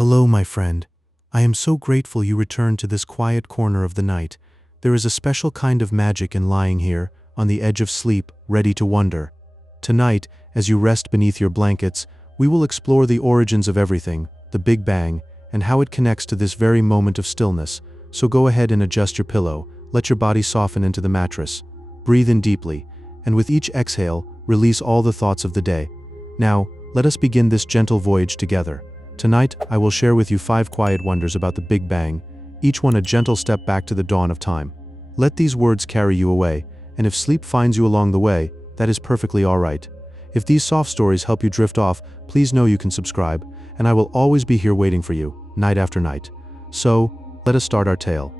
Hello, my friend. I am so grateful you returned to this quiet corner of the night. There is a special kind of magic in lying here, on the edge of sleep, ready to wonder. Tonight, as you rest beneath your blankets, we will explore the origins of everything, the Big Bang, and how it connects to this very moment of stillness. So go ahead and adjust your pillow, let your body soften into the mattress. Breathe in deeply, and with each exhale, release all the thoughts of the day. Now, let us begin this gentle voyage together. Tonight, I will share with you 5 quiet wonders about the Big Bang, each one a gentle step back to the dawn of time. Let these words carry you away, and if sleep finds you along the way, that is perfectly all right. If these soft stories help you drift off, please know you can subscribe, and I will always be here waiting for you, night after night. So, let us start our tale.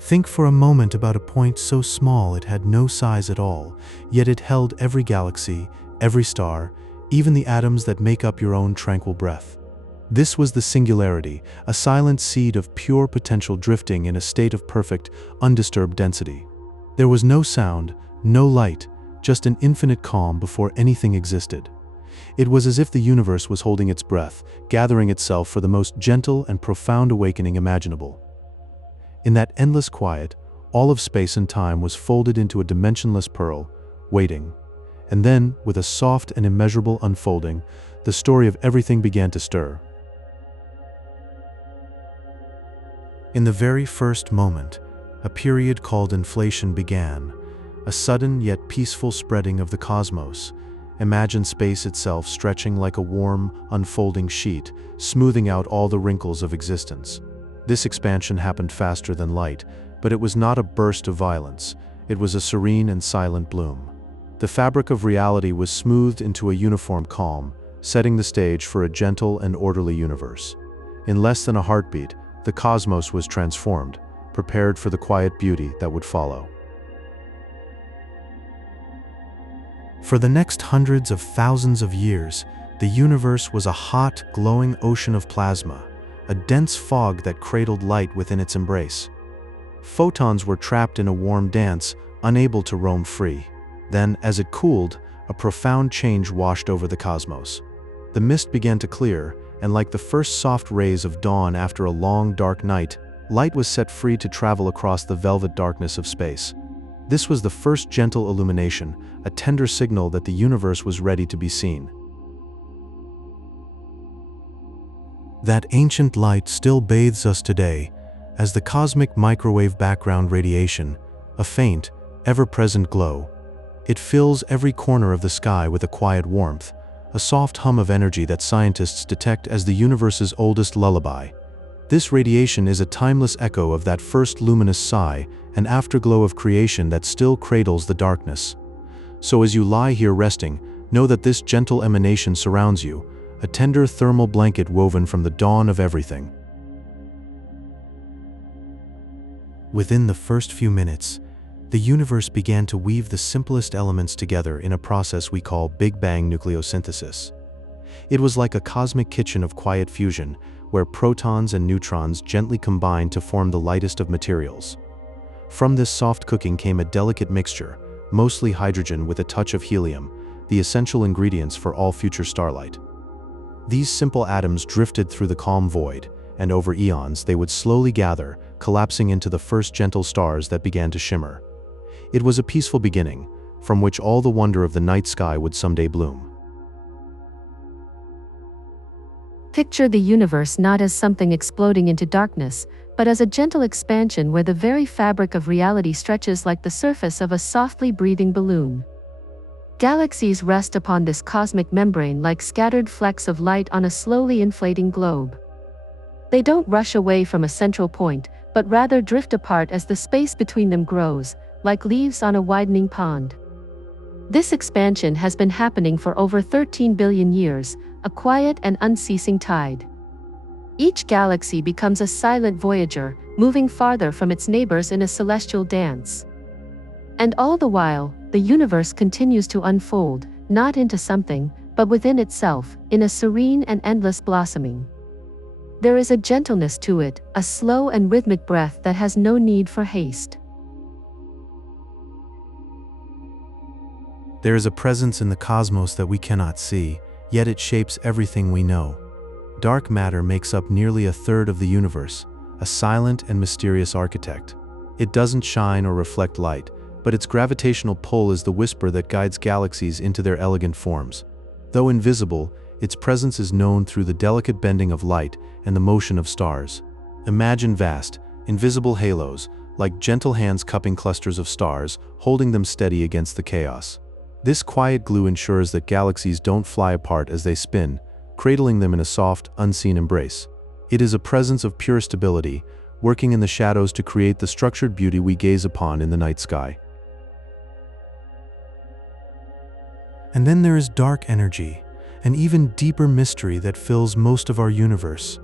Think for a moment about a point so small it had no size at all, yet it held every galaxy, every star, even the atoms that make up your own tranquil breath. This was the singularity, a silent seed of pure potential drifting in a state of perfect, undisturbed density. There was no sound, no light, just an infinite calm before anything existed. It was as if the universe was holding its breath, gathering itself for the most gentle and profound awakening imaginable. In that endless quiet, all of space and time was folded into a dimensionless pearl, waiting. And then, with a soft and immeasurable unfolding, the story of everything began to stir. In the very first moment, a period called inflation began, a sudden yet peaceful spreading of the cosmos. Imagine space itself stretching like a warm, unfolding sheet, smoothing out all the wrinkles of existence. This expansion happened faster than light, but it was not a burst of violence. It was a serene and silent bloom. The fabric of reality was smoothed into a uniform calm, setting the stage for a gentle and orderly universe. In less than a heartbeat, the cosmos was transformed, prepared for the quiet beauty that would follow. For the next hundreds of thousands of years, the universe was a hot, glowing ocean of plasma, a dense fog that cradled light within its embrace. Photons were trapped in a warm dance, unable to roam free. Then, as it cooled, a profound change washed over the cosmos. The mist began to clear, and like the first soft rays of dawn after a long, dark night, light was set free to travel across the velvet darkness of space. This was the first gentle illumination, a tender signal that the universe was ready to be seen. That ancient light still bathes us today, as the cosmic microwave background radiation, a faint, ever-present glow. It fills every corner of the sky with a quiet warmth, a soft hum of energy that scientists detect as the universe's oldest lullaby. This radiation is a timeless echo of that first luminous sigh, an afterglow of creation that still cradles the darkness. So as you lie here resting, know that this gentle emanation surrounds you, a tender thermal blanket woven from the dawn of everything. Within the first few minutes, the universe began to weave the simplest elements together in a process we call Big Bang nucleosynthesis. It was like a cosmic kitchen of quiet fusion, where protons and neutrons gently combined to form the lightest of materials. From this soft cooking came a delicate mixture, mostly hydrogen with a touch of helium, the essential ingredients for all future starlight. These simple atoms drifted through the calm void, and over eons they would slowly gather, collapsing into the first gentle stars that began to shimmer. It was a peaceful beginning, from which all the wonder of the night sky would someday bloom. Picture the universe not as something exploding into darkness, but as a gentle expansion where the very fabric of reality stretches like the surface of a softly breathing balloon. Galaxies rest upon this cosmic membrane like scattered flecks of light on a slowly inflating globe. They don't rush away from a central point, but rather drift apart as the space between them grows, like leaves on a widening pond. This expansion has been happening for over 13 billion years, a quiet and unceasing tide. Each galaxy becomes a silent voyager, moving farther from its neighbors in a celestial dance. And all the while, the universe continues to unfold, not into something, but within itself, in a serene and endless blossoming. There is a gentleness to it, a slow and rhythmic breath that has no need for haste. There is a presence in the cosmos that we cannot see, yet it shapes everything we know. Dark matter makes up nearly a third of the universe, a silent and mysterious architect. It doesn't shine or reflect light, but its gravitational pull is the whisper that guides galaxies into their elegant forms. Though invisible, its presence is known through the delicate bending of light and the motion of stars. Imagine vast, invisible halos, like gentle hands cupping clusters of stars, holding them steady against the chaos. This quiet glue ensures that galaxies don't fly apart as they spin, cradling them in a soft, unseen embrace. It is a presence of pure stability, working in the shadows to create the structured beauty we gaze upon in the night sky. And then there is dark energy, an even deeper mystery that fills most of our universe.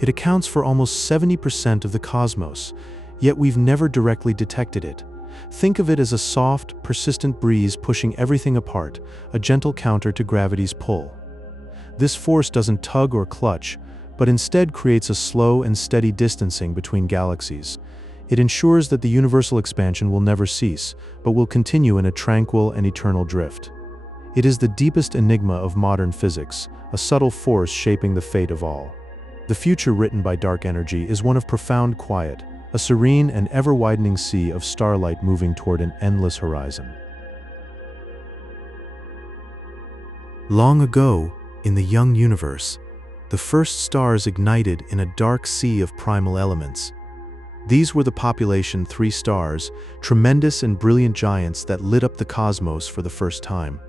It accounts for almost 70% of the cosmos, yet we've never directly detected it. Think of it as a soft, persistent breeze pushing everything apart, a gentle counter to gravity's pull. This force doesn't tug or clutch, but instead creates a slow and steady distancing between galaxies. It ensures that the universal expansion will never cease, but will continue in a tranquil and eternal drift. It is the deepest enigma of modern physics, a subtle force shaping the fate of all. The future written by dark energy is one of profound quiet, a serene and ever-widening sea of starlight moving toward an endless horizon. Long ago, in the young universe, the first stars ignited in a dark sea of primal elements. These were the population 3 stars, tremendous and brilliant giants that lit up the cosmos for the first time.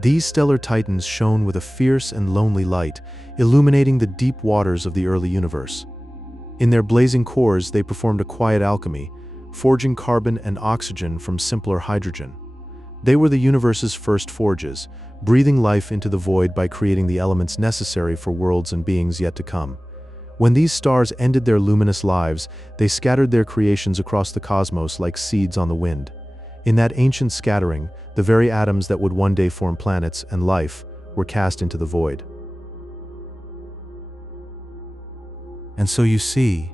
These stellar titans shone with a fierce and lonely light, illuminating the deep waters of the early universe. In their blazing cores, they performed a quiet alchemy, forging carbon and oxygen from simpler hydrogen. They were the universe's first forges, breathing life into the void by creating the elements necessary for worlds and beings yet to come. When these stars ended their luminous lives, they scattered their creations across the cosmos like seeds on the wind. In that ancient scattering, the very atoms that would one day form planets and life were cast into the void. And so you see,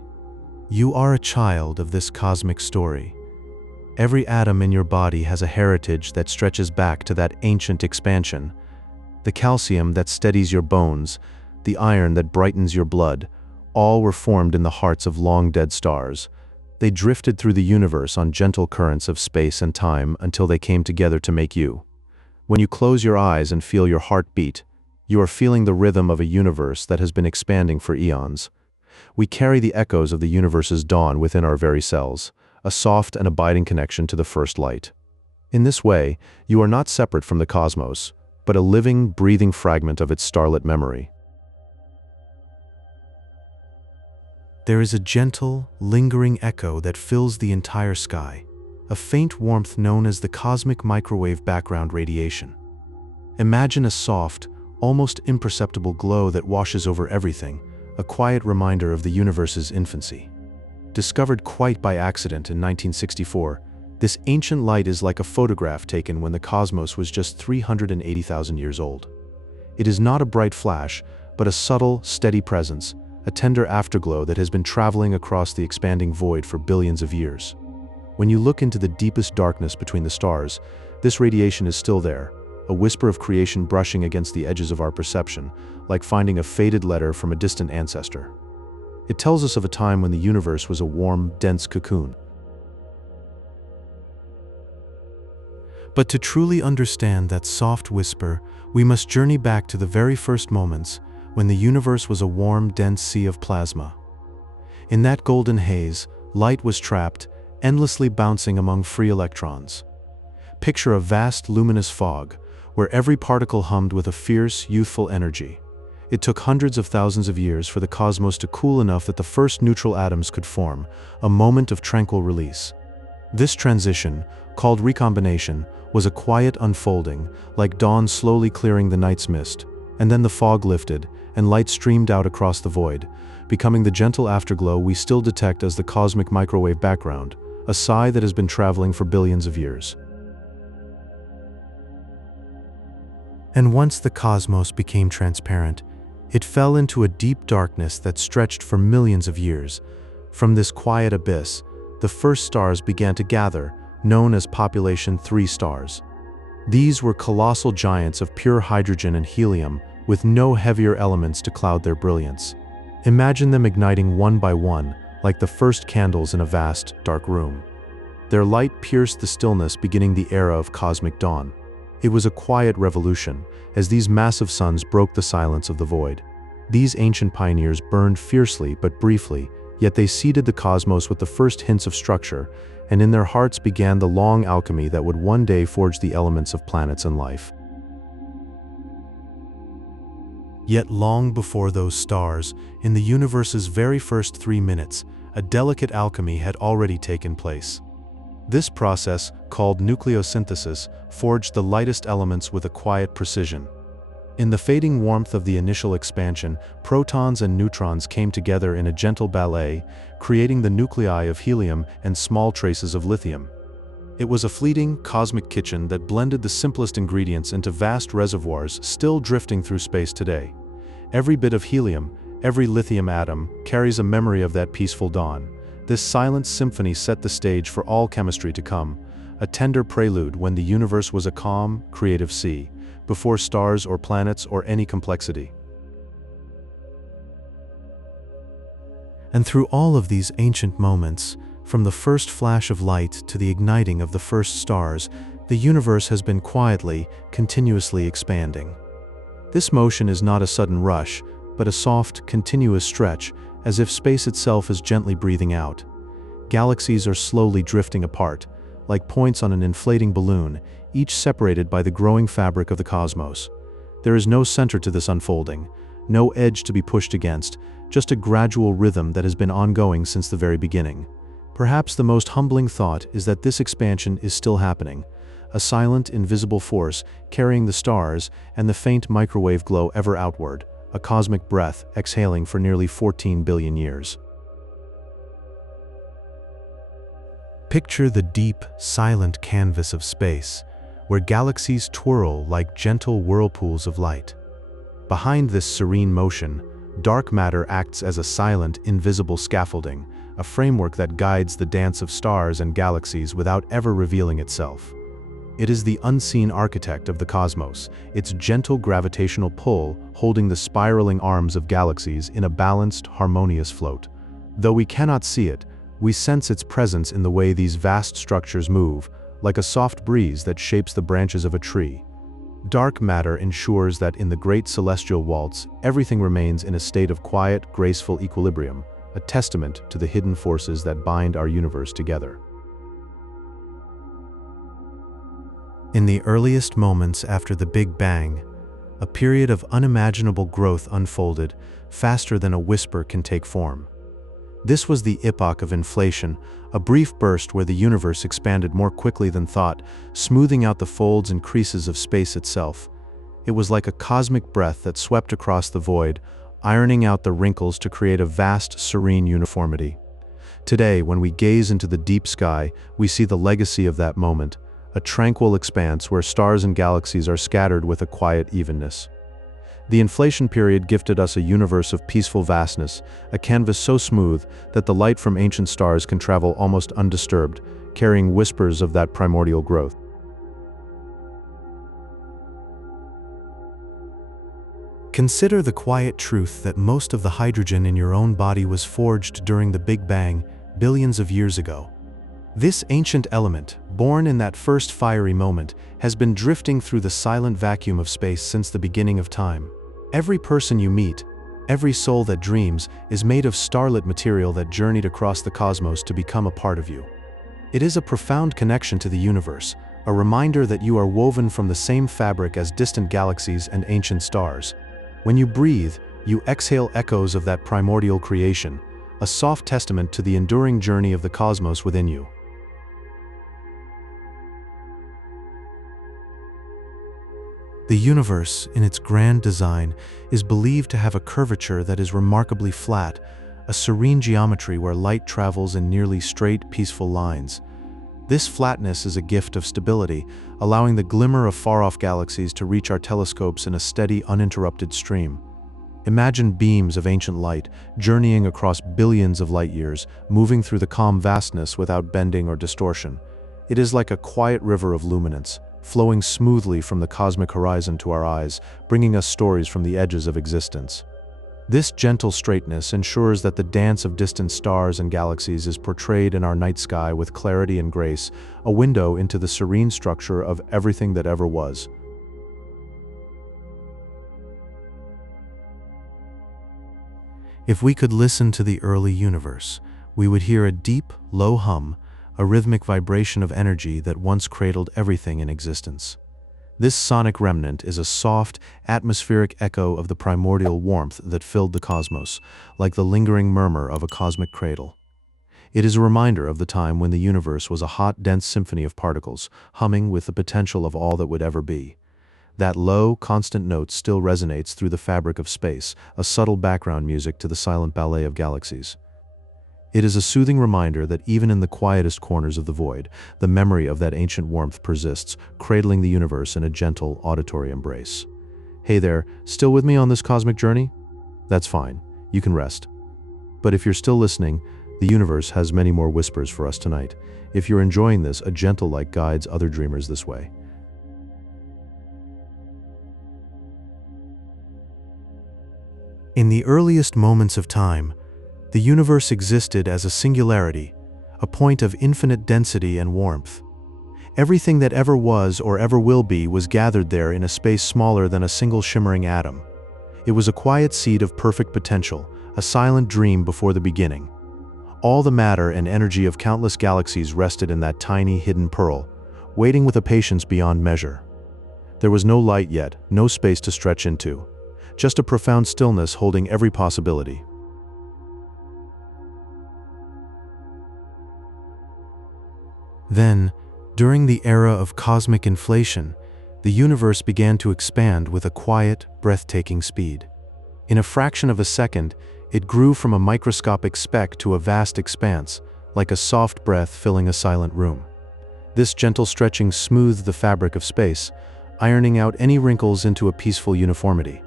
you are a child of this cosmic story. Every atom in your body has a heritage that stretches back to that ancient expansion. The calcium that steadies your bones, the iron that brightens your blood, all were formed in the hearts of long-dead stars. They drifted through the universe on gentle currents of space and time until they came together to make you. When you close your eyes and feel your heart beat, you are feeling the rhythm of a universe that has been expanding for eons. We carry the echoes of the universe's dawn within our very cells, a soft and abiding connection to the first light. In this way, you are not separate from the cosmos, but a living, breathing fragment of its starlit memory. There is a gentle, lingering echo that fills the entire sky, a faint warmth known as the cosmic microwave background radiation. Imagine a soft, almost imperceptible glow that washes over everything, a quiet reminder of the universe's infancy. Discovered quite by accident in 1964, this ancient light is like a photograph taken when the cosmos was just 380,000 years old. It is not a bright flash, but a subtle, steady presence, a tender afterglow that has been traveling across the expanding void for billions of years. When you look into the deepest darkness between the stars, this radiation is still there, a whisper of creation brushing against the edges of our perception, like finding a faded letter from a distant ancestor. It tells us of a time when the universe was a warm, dense cocoon. But to truly understand that soft whisper, we must journey back to the very first moments when the universe was a warm, dense sea of plasma. In that golden haze, light was trapped, endlessly bouncing among free electrons. Picture a vast, luminous fog, where every particle hummed with a fierce, youthful energy. It took hundreds of thousands of years for the cosmos to cool enough that the first neutral atoms could form, a moment of tranquil release. This transition, called recombination, was a quiet unfolding, like dawn slowly clearing the night's mist, and then the fog lifted, and light streamed out across the void, becoming the gentle afterglow we still detect as the cosmic microwave background, a sigh that has been traveling for billions of years. And once the cosmos became transparent, it fell into a deep darkness that stretched for millions of years. From this quiet abyss, the first stars began to gather, known as population 3 stars. These were colossal giants of pure hydrogen and helium, with no heavier elements to cloud their brilliance. Imagine them igniting one by one, like the first candles in a vast, dark room. Their light pierced the stillness, beginning the era of cosmic dawn. It was a quiet revolution, as these massive suns broke the silence of the void. These ancient pioneers burned fiercely but briefly, yet they seeded the cosmos with the first hints of structure, and in their hearts began the long alchemy that would one day forge the elements of planets and life. Yet long before those stars, in the universe's very first 3 minutes, a delicate alchemy had already taken place. This process, called nucleosynthesis, forged the lightest elements with a quiet precision. In the fading warmth of the initial expansion, protons and neutrons came together in a gentle ballet, creating the nuclei of helium and small traces of lithium. It was a fleeting, cosmic kitchen that blended the simplest ingredients into vast reservoirs still drifting through space today. Every bit of helium, every lithium atom, carries a memory of that peaceful dawn. This silent symphony set the stage for all chemistry to come, a tender prelude when the universe was a calm, creative sea, before stars or planets or any complexity. And through all of these ancient moments, from the first flash of light to the igniting of the first stars, the universe has been quietly, continuously expanding. This motion is not a sudden rush, but a soft, continuous stretch, as if space itself is gently breathing out. Galaxies are slowly drifting apart, like points on an inflating balloon, each separated by the growing fabric of the cosmos. There is no center to this unfolding, no edge to be pushed against, just a gradual rhythm that has been ongoing since the very beginning. Perhaps the most humbling thought is that this expansion is still happening, a silent, invisible force carrying the stars and the faint microwave glow ever outward, a cosmic breath exhaling for nearly 14 billion years. Picture the deep, silent canvas of space, where galaxies twirl like gentle whirlpools of light. Behind this serene motion, dark matter acts as a silent, invisible scaffolding, a framework that guides the dance of stars and galaxies without ever revealing itself. It is the unseen architect of the cosmos, its gentle gravitational pull holding the spiraling arms of galaxies in a balanced, harmonious float. Though we cannot see it, we sense its presence in the way these vast structures move, like a soft breeze that shapes the branches of a tree. Dark matter ensures that in the great celestial waltz, everything remains in a state of quiet, graceful equilibrium, a testament to the hidden forces that bind our universe together. In the earliest moments after the Big Bang, a period of unimaginable growth unfolded, faster than a whisper can take form. This was the epoch of inflation, a brief burst where the universe expanded more quickly than thought, smoothing out the folds and creases of space itself. It was like a cosmic breath that swept across the void, ironing out the wrinkles to create a vast, serene uniformity. Today, when we gaze into the deep sky, we see the legacy of that moment, a tranquil expanse where stars and galaxies are scattered with a quiet evenness. The inflation period gifted us a universe of peaceful vastness, a canvas so smooth that the light from ancient stars can travel almost undisturbed, carrying whispers of that primordial growth. Consider the quiet truth that most of the hydrogen in your own body was forged during the Big Bang, billions of years ago. This ancient element, born in that first fiery moment, has been drifting through the silent vacuum of space since the beginning of time. Every person you meet, every soul that dreams, is made of starlit material that journeyed across the cosmos to become a part of you. It is a profound connection to the universe, a reminder that you are woven from the same fabric as distant galaxies and ancient stars. When you breathe, you exhale echoes of that primordial creation, a soft testament to the enduring journey of the cosmos within you. The universe, in its grand design, is believed to have a curvature that is remarkably flat, a serene geometry where light travels in nearly straight, peaceful lines. This flatness is a gift of stability, allowing the glimmer of far-off galaxies to reach our telescopes in a steady, uninterrupted stream. Imagine beams of ancient light, journeying across billions of light years, moving through the calm vastness without bending or distortion. It is like a quiet river of luminance, flowing smoothly from the cosmic horizon to our eyes, bringing us stories from the edges of existence. This gentle straightness ensures that the dance of distant stars and galaxies is portrayed in our night sky with clarity and grace, a window into the serene structure of everything that ever was. If we could listen to the early universe, we would hear a deep, low hum, a rhythmic vibration of energy that once cradled everything in existence. This sonic remnant is a soft, atmospheric echo of the primordial warmth that filled the cosmos, like the lingering murmur of a cosmic cradle. It is a reminder of the time when the universe was a hot, dense symphony of particles, humming with the potential of all that would ever be. That low, constant note still resonates through the fabric of space, a subtle background music to the silent ballet of galaxies. It is a soothing reminder that even in the quietest corners of the void, the memory of that ancient warmth persists, cradling the universe in a gentle, auditory embrace. Hey there, still with me on this cosmic journey? That's fine, you can rest. But if you're still listening, the universe has many more whispers for us tonight. If you're enjoying this, a gentle light guides other dreamers this way. In the earliest moments of time, the universe existed as a singularity, a point of infinite density and warmth. Everything that ever was or ever will be was gathered there in a space smaller than a single shimmering atom. It was a quiet seed of perfect potential, a silent dream before the beginning. All the matter and energy of countless galaxies rested in that tiny, hidden pearl, waiting with a patience beyond measure. There was no light yet, no space to stretch into. Just a profound stillness holding every possibility. Then, during the era of cosmic inflation, the universe began to expand with a quiet, breathtaking speed. In a fraction of a second, it grew from a microscopic speck to a vast expanse, like a soft breath filling a silent room. This gentle stretching smoothed the fabric of space, ironing out any wrinkles into a peaceful uniformity.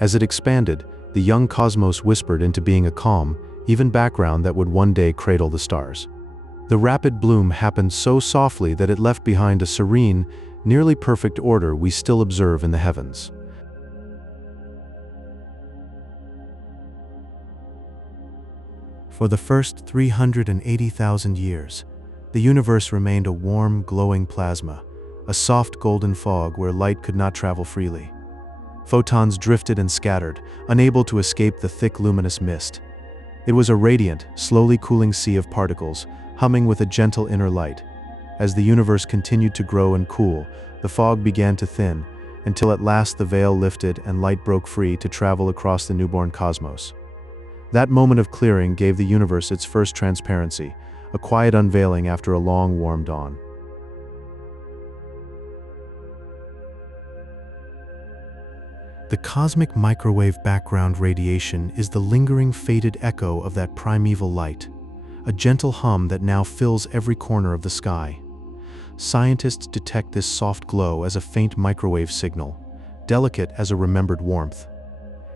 As it expanded, the young cosmos whispered into being a calm, even background that would one day cradle the stars. The rapid bloom happened so softly that it left behind a serene, nearly perfect order we still observe in the heavens. For the first 380,000 years, the universe remained a warm, glowing plasma, a soft golden fog where light could not travel freely. Photons drifted and scattered, unable to escape the thick luminous mist. It was a radiant, slowly cooling sea of particles, humming with a gentle inner light. As the universe continued to grow and cool, the fog began to thin, until at last the veil lifted and light broke free to travel across the newborn cosmos. That moment of clearing gave the universe its first transparency, a quiet unveiling after a long, warm dawn. The cosmic microwave background radiation is the lingering faded echo of that primeval light, a gentle hum that now fills every corner of the sky. Scientists detect this soft glow as a faint microwave signal, delicate as a remembered warmth.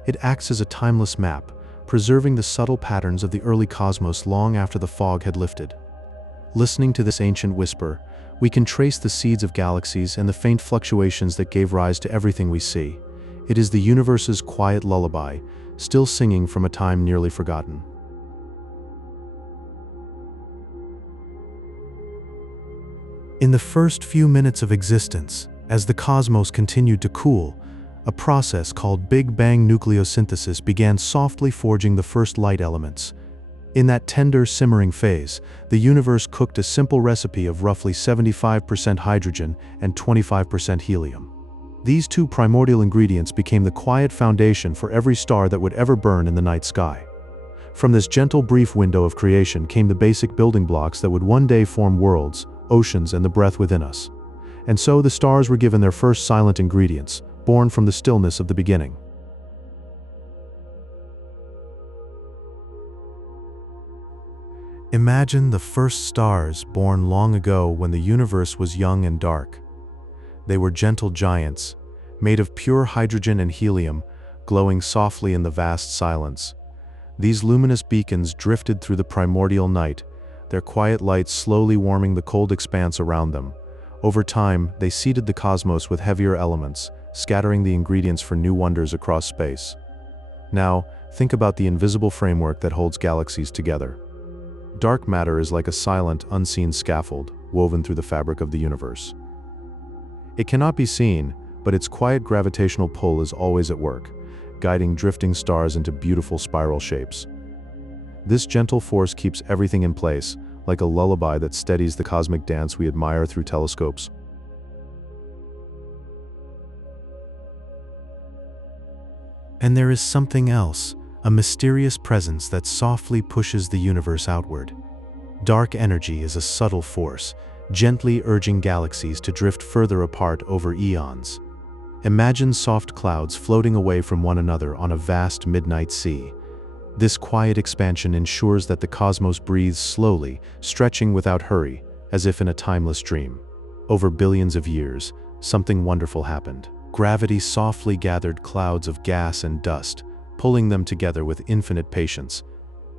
It acts as a timeless map, preserving the subtle patterns of the early cosmos long after the fog had lifted. Listening to this ancient whisper, we can trace the seeds of galaxies and the faint fluctuations that gave rise to everything we see. It is the universe's quiet lullaby, still singing from a time nearly forgotten. In the first few minutes of existence, as the cosmos continued to cool, a process called Big Bang nucleosynthesis began softly forging the first light elements. In that tender, simmering phase, the universe cooked a simple recipe of roughly 75% hydrogen and 25% helium. These two primordial ingredients became the quiet foundation for every star that would ever burn in the night sky. From this gentle, brief window of creation came the basic building blocks that would one day form worlds, oceans, and the breath within us. And so the stars were given their first silent ingredients, born from the stillness of the beginning. Imagine the first stars born long ago when the universe was young and dark. They were gentle giants, made of pure hydrogen and helium, glowing softly in the vast silence. These luminous beacons drifted through the primordial night, their quiet lights slowly warming the cold expanse around them. Over time, they seeded the cosmos with heavier elements, scattering the ingredients for new wonders across space. Now, think about the invisible framework that holds galaxies together. Dark matter is like a silent, unseen scaffold woven through the fabric of the universe. It cannot be seen, but its quiet gravitational pull is always at work, guiding drifting stars into beautiful spiral shapes. This gentle force keeps everything in place, like a lullaby that steadies the cosmic dance we admire through telescopes. And there is something else, a mysterious presence that softly pushes the universe outward. Dark energy is a subtle force, gently urging galaxies to drift further apart over eons. Imagine soft clouds floating away from one another on a vast midnight sea. This quiet expansion ensures that the cosmos breathes slowly, stretching without hurry, as if in a timeless dream. Over billions of years, something wonderful happened. Gravity softly gathered clouds of gas and dust, pulling them together with infinite patience.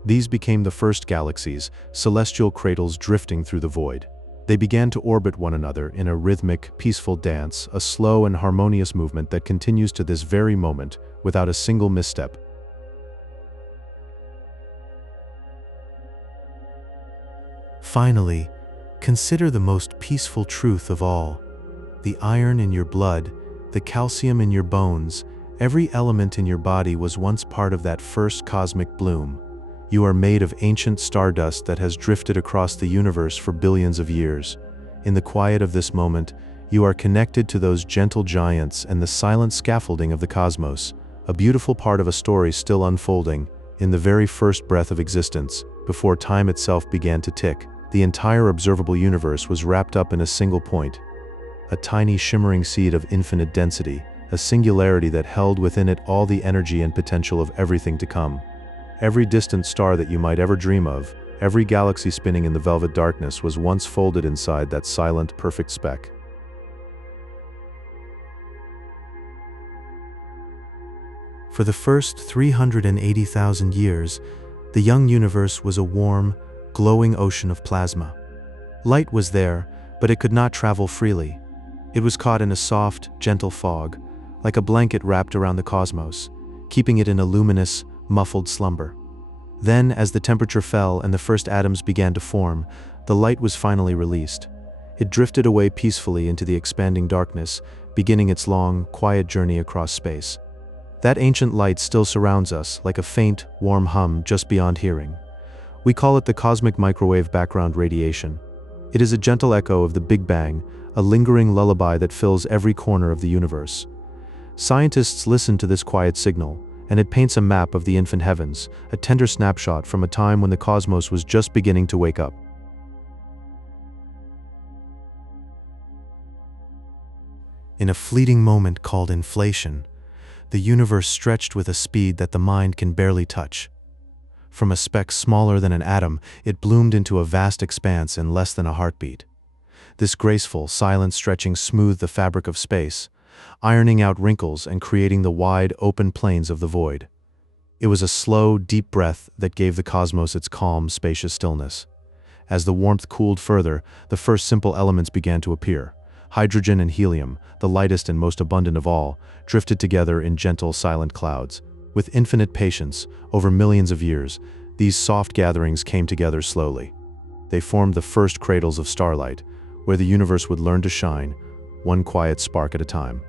These became the first galaxies, celestial cradles drifting through the void. They began to orbit one another in a rhythmic, peaceful dance, a slow and harmonious movement that continues to this very moment without a single misstep. Finally, consider the most peaceful truth of all. The iron in your blood, the calcium in your bones, every element in your body was once part of that first cosmic bloom. You are made of ancient stardust that has drifted across the universe for billions of years. In the quiet of this moment, you are connected to those gentle giants and the silent scaffolding of the cosmos, a beautiful part of a story still unfolding. In the very first breath of existence, before time itself began to tick, the entire observable universe was wrapped up in a single point. A tiny shimmering seed of infinite density, a singularity that held within it all the energy and potential of everything to come. Every distant star that you might ever dream of, every galaxy spinning in the velvet darkness was once folded inside that silent, perfect speck. For the first 380,000 years, the young universe was a warm, glowing ocean of plasma. Light was there, but it could not travel freely. It was caught in a soft, gentle fog, like a blanket wrapped around the cosmos, keeping it in a luminous, muffled slumber. Then, as the temperature fell and the first atoms began to form, the light was finally released. It drifted away peacefully into the expanding darkness, beginning its long, quiet journey across space. That ancient light still surrounds us, like a faint, warm hum just beyond hearing. We call it the cosmic microwave background radiation. It is a gentle echo of the Big Bang, a lingering lullaby that fills every corner of the universe. Scientists listen to this quiet signal, and it paints a map of the infant heavens, a tender snapshot from a time when the cosmos was just beginning to wake up. In a fleeting moment called inflation, the universe stretched with a speed that the mind can barely touch. From a speck smaller than an atom, it bloomed into a vast expanse in less than a heartbeat. This graceful, silent stretching smoothed the fabric of space, ironing out wrinkles and creating the wide, open plains of the void. It was a slow, deep breath that gave the cosmos its calm, spacious stillness. As the warmth cooled further, the first simple elements began to appear. Hydrogen and helium, the lightest and most abundant of all, drifted together in gentle, silent clouds. With infinite patience, over millions of years, these soft gatherings came together slowly. They formed the first cradles of starlight, where the universe would learn to shine, one quiet spark at a time.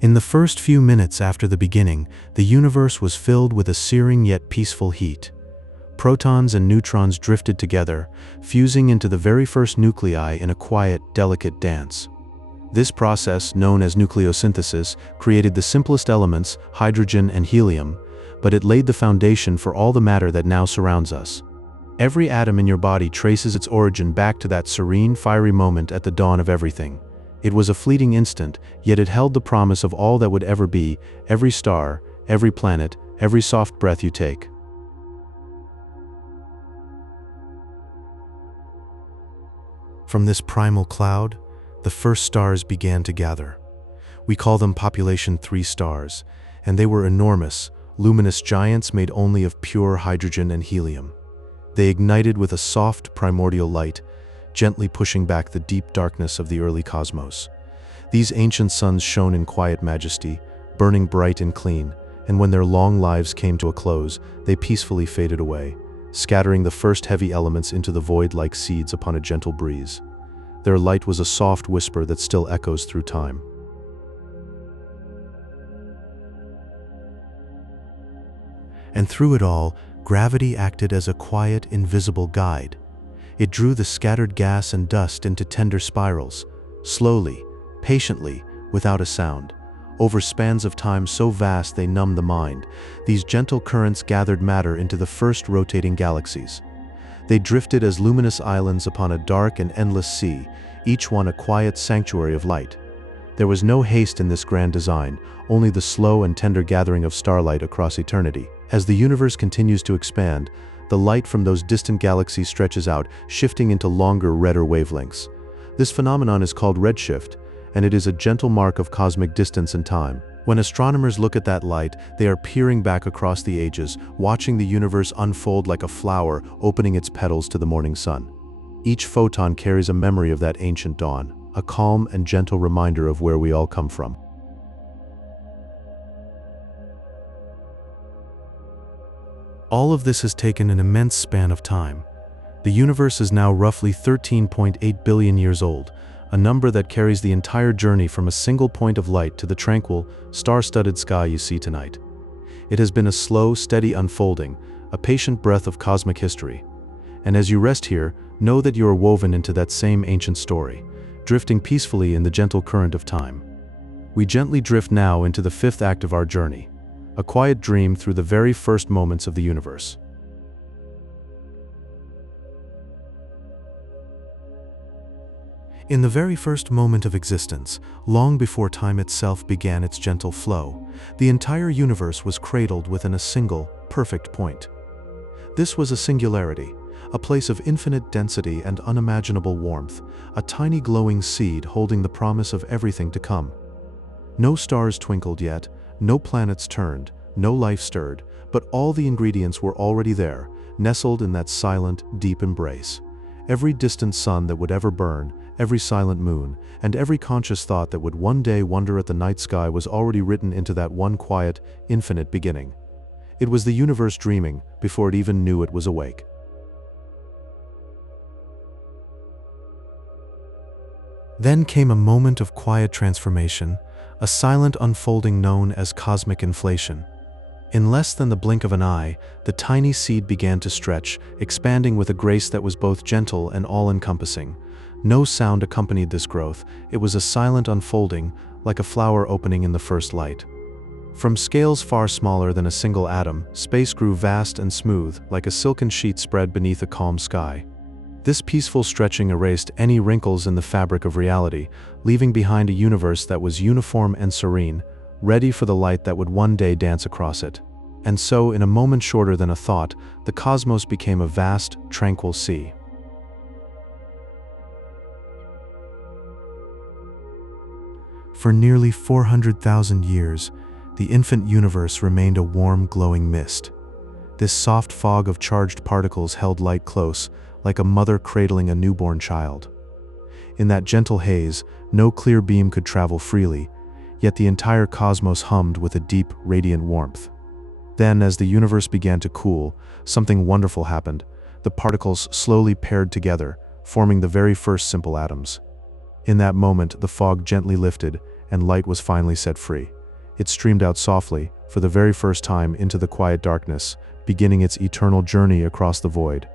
In the first few minutes after the beginning, the universe was filled with a searing yet peaceful heat. Protons and neutrons drifted together, fusing into the very first nuclei in a quiet, delicate dance. This process, known as nucleosynthesis, created the simplest elements, hydrogen and helium, but it laid the foundation for all the matter that now surrounds us. Every atom in your body traces its origin back to that serene, fiery moment at the dawn of everything. It was a fleeting instant, yet it held the promise of all that would ever be, every star, every planet, every soft breath you take. From this primal cloud, the first stars began to gather. We call them population 3 stars, and they were enormous, luminous giants made only of pure hydrogen and helium. They ignited with a soft primordial light, gently pushing back the deep darkness of the early cosmos. These ancient suns shone in quiet majesty, burning bright and clean, and when their long lives came to a close, they peacefully faded away, scattering the first heavy elements into the void like seeds upon a gentle breeze. Their light was a soft whisper that still echoes through time. And through it all, gravity acted as a quiet, invisible guide. It drew the scattered gas and dust into tender spirals, slowly, patiently, without a sound. Over spans of time so vast they numbed the mind, these gentle currents gathered matter into the first rotating galaxies. They drifted as luminous islands upon a dark and endless sea, each one a quiet sanctuary of light. There was no haste in this grand design, only the slow and tender gathering of starlight across eternity. As the universe continues to expand, the light from those distant galaxies stretches out, shifting into longer, redder wavelengths. This phenomenon is called redshift, and it is a gentle mark of cosmic distance and time. When astronomers look at that light, they are peering back across the ages, watching the universe unfold like a flower opening its petals to the morning sun. Each photon carries a memory of that ancient dawn, a calm and gentle reminder of where we all come from. All of this has taken an immense span of time. The universe is now roughly 13.8 billion years old, a number that carries the entire journey from a single point of light to the tranquil, star-studded sky you see tonight. It has been a slow, steady unfolding, a patient breath of cosmic history. And as you rest here, know that you are woven into that same ancient story, drifting peacefully in the gentle current of time. We gently drift now into the fifth act of our journey, a quiet dream through the very first moments of the universe. In the very first moment of existence, long before time itself began its gentle flow, the entire universe was cradled within a single, perfect point. This was a singularity, a place of infinite density and unimaginable warmth, a tiny glowing seed holding the promise of everything to come. No stars twinkled yet, no planets turned, no life stirred, but all the ingredients were already there, nestled in that silent, deep embrace. Every distant sun that would ever burn, every silent moon, and every conscious thought that would one day wonder at the night sky was already written into that one quiet, infinite beginning. It was the universe dreaming before it even knew it was awake. Then came a moment of quiet transformation, a silent unfolding known as cosmic inflation. In less than the blink of an eye, the tiny seed began to stretch, expanding with a grace that was both gentle and all-encompassing. No sound accompanied this growth. It was a silent unfolding, like a flower opening in the first light. From scales far smaller than a single atom, space grew vast and smooth, like a silken sheet spread beneath a calm sky. This peaceful stretching erased any wrinkles in the fabric of reality, leaving behind a universe that was uniform and serene, ready for the light that would one day dance across it. And so, in a moment shorter than a thought, the cosmos became a vast, tranquil sea. For nearly 400,000 years, the infant universe remained a warm, glowing mist. This soft fog of charged particles held light close, like a mother cradling a newborn child. In that gentle haze, no clear beam could travel freely, yet the entire cosmos hummed with a deep, radiant warmth. Then, as the universe began to cool, something wonderful happened. The particles slowly paired together, forming the very first simple atoms. In that moment, the fog gently lifted, and light was finally set free. It streamed out softly, for the very first time, into the quiet darkness, beginning its eternal journey across the void.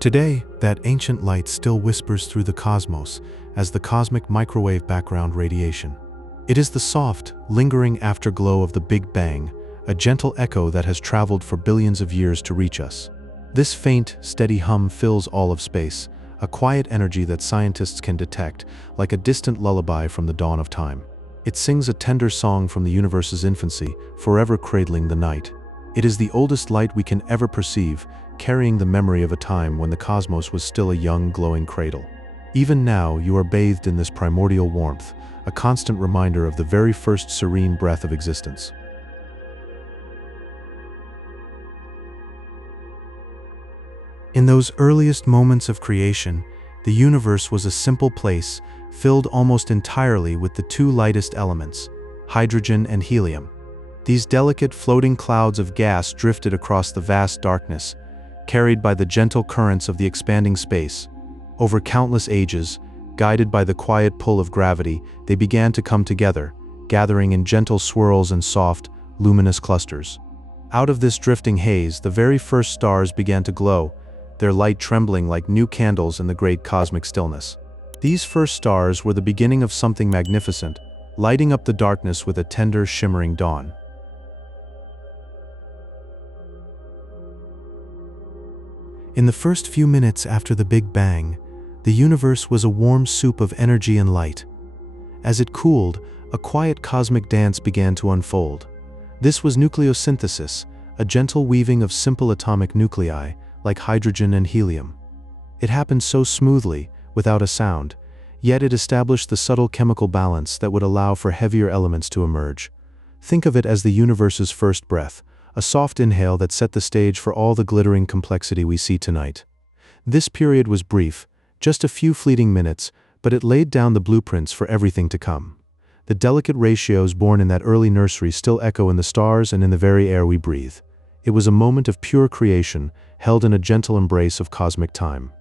Today, that ancient light still whispers through the cosmos as the cosmic microwave background radiation. It is the soft, lingering afterglow of the Big Bang, a gentle echo that has traveled for billions of years to reach us. This faint, steady hum fills all of space, a quiet energy that scientists can detect, like a distant lullaby from the dawn of time. It sings a tender song from the universe's infancy, forever cradling the night. It is the oldest light we can ever perceive, carrying the memory of a time when the cosmos was still a young, glowing cradle. Even now, you are bathed in this primordial warmth, a constant reminder of the very first serene breath of existence. In those earliest moments of creation, the universe was a simple place, filled almost entirely with the two lightest elements, hydrogen and helium. These delicate floating clouds of gas drifted across the vast darkness, carried by the gentle currents of the expanding space. Over countless ages, guided by the quiet pull of gravity, they began to come together, gathering in gentle swirls and soft, luminous clusters. Out of this drifting haze, the very first stars began to glow, their light trembling like new candles in the great cosmic stillness. These first stars were the beginning of something magnificent, lighting up the darkness with a tender, shimmering dawn. In the first few minutes after the Big Bang, the universe was a warm soup of energy and light. As it cooled, a quiet cosmic dance began to unfold. This was nucleosynthesis, a gentle weaving of simple atomic nuclei, like hydrogen and helium. It happened so smoothly, without a sound, yet it established the subtle chemical balance that would allow for heavier elements to emerge. Think of it as the universe's first breath, a soft inhale that set the stage for all the glittering complexity we see tonight. This period was brief, just a few fleeting minutes, but it laid down the blueprints for everything to come. The delicate ratios born in that early nursery still echo in the stars and in the very air we breathe. It was a moment of pure creation, held in a gentle embrace of cosmic time.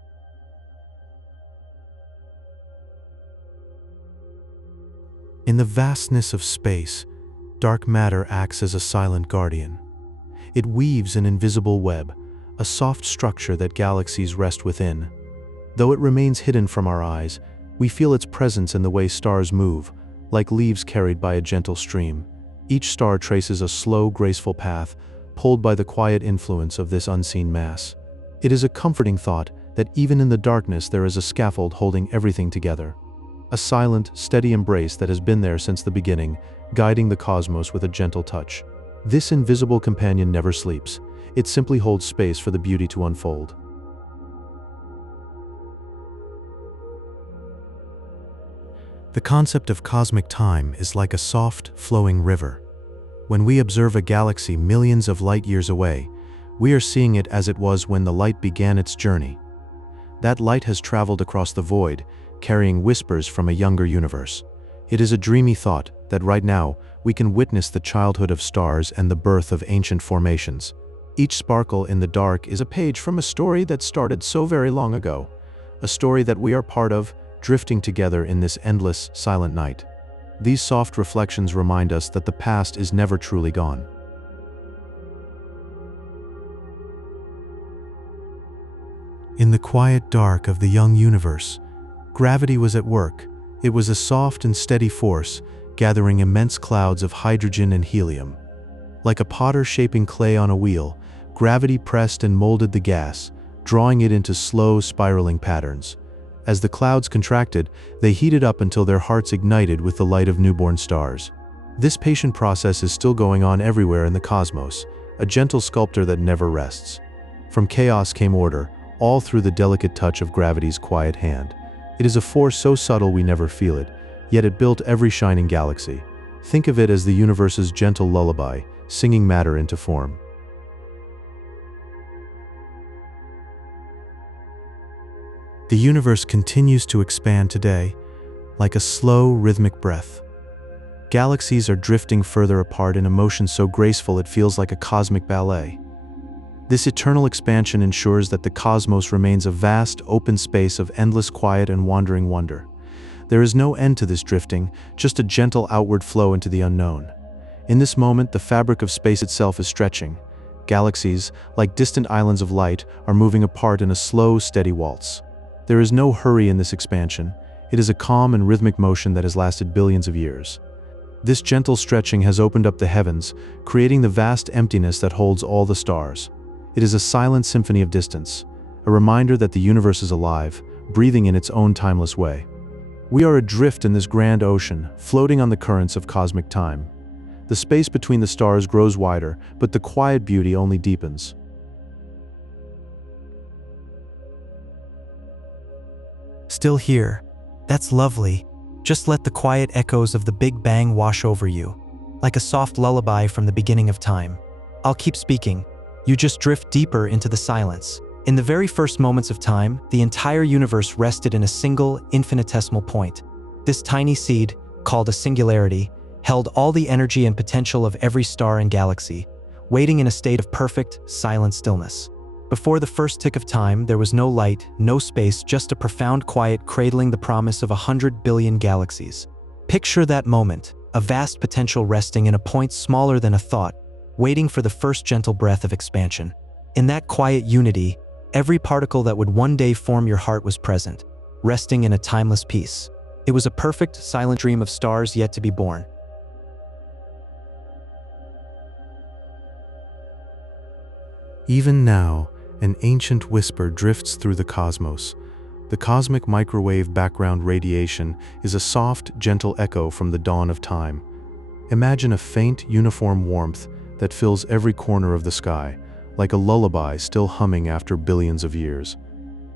In the vastness of space, dark matter acts as a silent guardian. It weaves an invisible web, a soft structure that galaxies rest within. Though it remains hidden from our eyes, we feel its presence in the way stars move, like leaves carried by a gentle stream. Each star traces a slow, graceful path, pulled by the quiet influence of this unseen mass. It is a comforting thought that even in the darkness there is a scaffold holding everything together. A silent, steady embrace that has been there since the beginning, guiding the cosmos with a gentle touch. This invisible companion never sleeps. It simply holds space for the beauty to unfold. The concept of cosmic time is like a soft, flowing river. When we observe a galaxy millions of light years away, we are seeing it as it was when the light began its journey. That light has traveled across the void, carrying whispers from a younger universe. It is a dreamy thought that right now we can witness the childhood of stars and the birth of ancient formations. Each sparkle in the dark is a page from a story that started so very long ago, a story that we are part of, drifting together in this endless, silent night. These soft reflections remind us that the past is never truly gone. In the quiet dark of the young universe, gravity was at work. It was a soft and steady force, gathering immense clouds of hydrogen and helium. Like a potter shaping clay on a wheel, gravity pressed and molded the gas, drawing it into slow, spiraling patterns. As the clouds contracted, they heated up until their hearts ignited with the light of newborn stars. This patient process is still going on everywhere in the cosmos, a gentle sculptor that never rests. From chaos came order, all through the delicate touch of gravity's quiet hand. It is a force so subtle we never feel it, yet it built every shining galaxy. Think of it as the universe's gentle lullaby, singing matter into form. The universe continues to expand today, like a slow, rhythmic breath. Galaxies are drifting further apart in a motion so graceful it feels like a cosmic ballet. This eternal expansion ensures that the cosmos remains a vast, open space of endless quiet and wandering wonder. There is no end to this drifting, just a gentle outward flow into the unknown. In this moment, the fabric of space itself is stretching. Galaxies, like distant islands of light, are moving apart in a slow, steady waltz. There is no hurry in this expansion. It is a calm and rhythmic motion that has lasted billions of years. This gentle stretching has opened up the heavens, creating the vast emptiness that holds all the stars. It is a silent symphony of distance, a reminder that the universe is alive, breathing in its own timeless way. We are adrift in this grand ocean, floating on the currents of cosmic time. The space between the stars grows wider, but the quiet beauty only deepens. Still here. That's lovely. Just let the quiet echoes of the Big Bang wash over you, like a soft lullaby from the beginning of time. I'll keep speaking. You just drift deeper into the silence. In the very first moments of time, the entire universe rested in a single, infinitesimal point. This tiny seed, called a singularity, held all the energy and potential of every star and galaxy, waiting in a state of perfect, silent stillness. Before the first tick of time, there was no light, no space, just a profound quiet cradling the promise of 100 billion galaxies. Picture that moment, a vast potential resting in a point smaller than a thought, waiting for the first gentle breath of expansion. In that quiet unity, every particle that would one day form your heart was present, resting in a timeless peace. It was a perfect, silent dream of stars yet to be born. Even now, an ancient whisper drifts through the cosmos. The cosmic microwave background radiation is a soft, gentle echo from the dawn of time. Imagine a faint, uniform warmth that fills every corner of the sky, like a lullaby still humming after billions of years.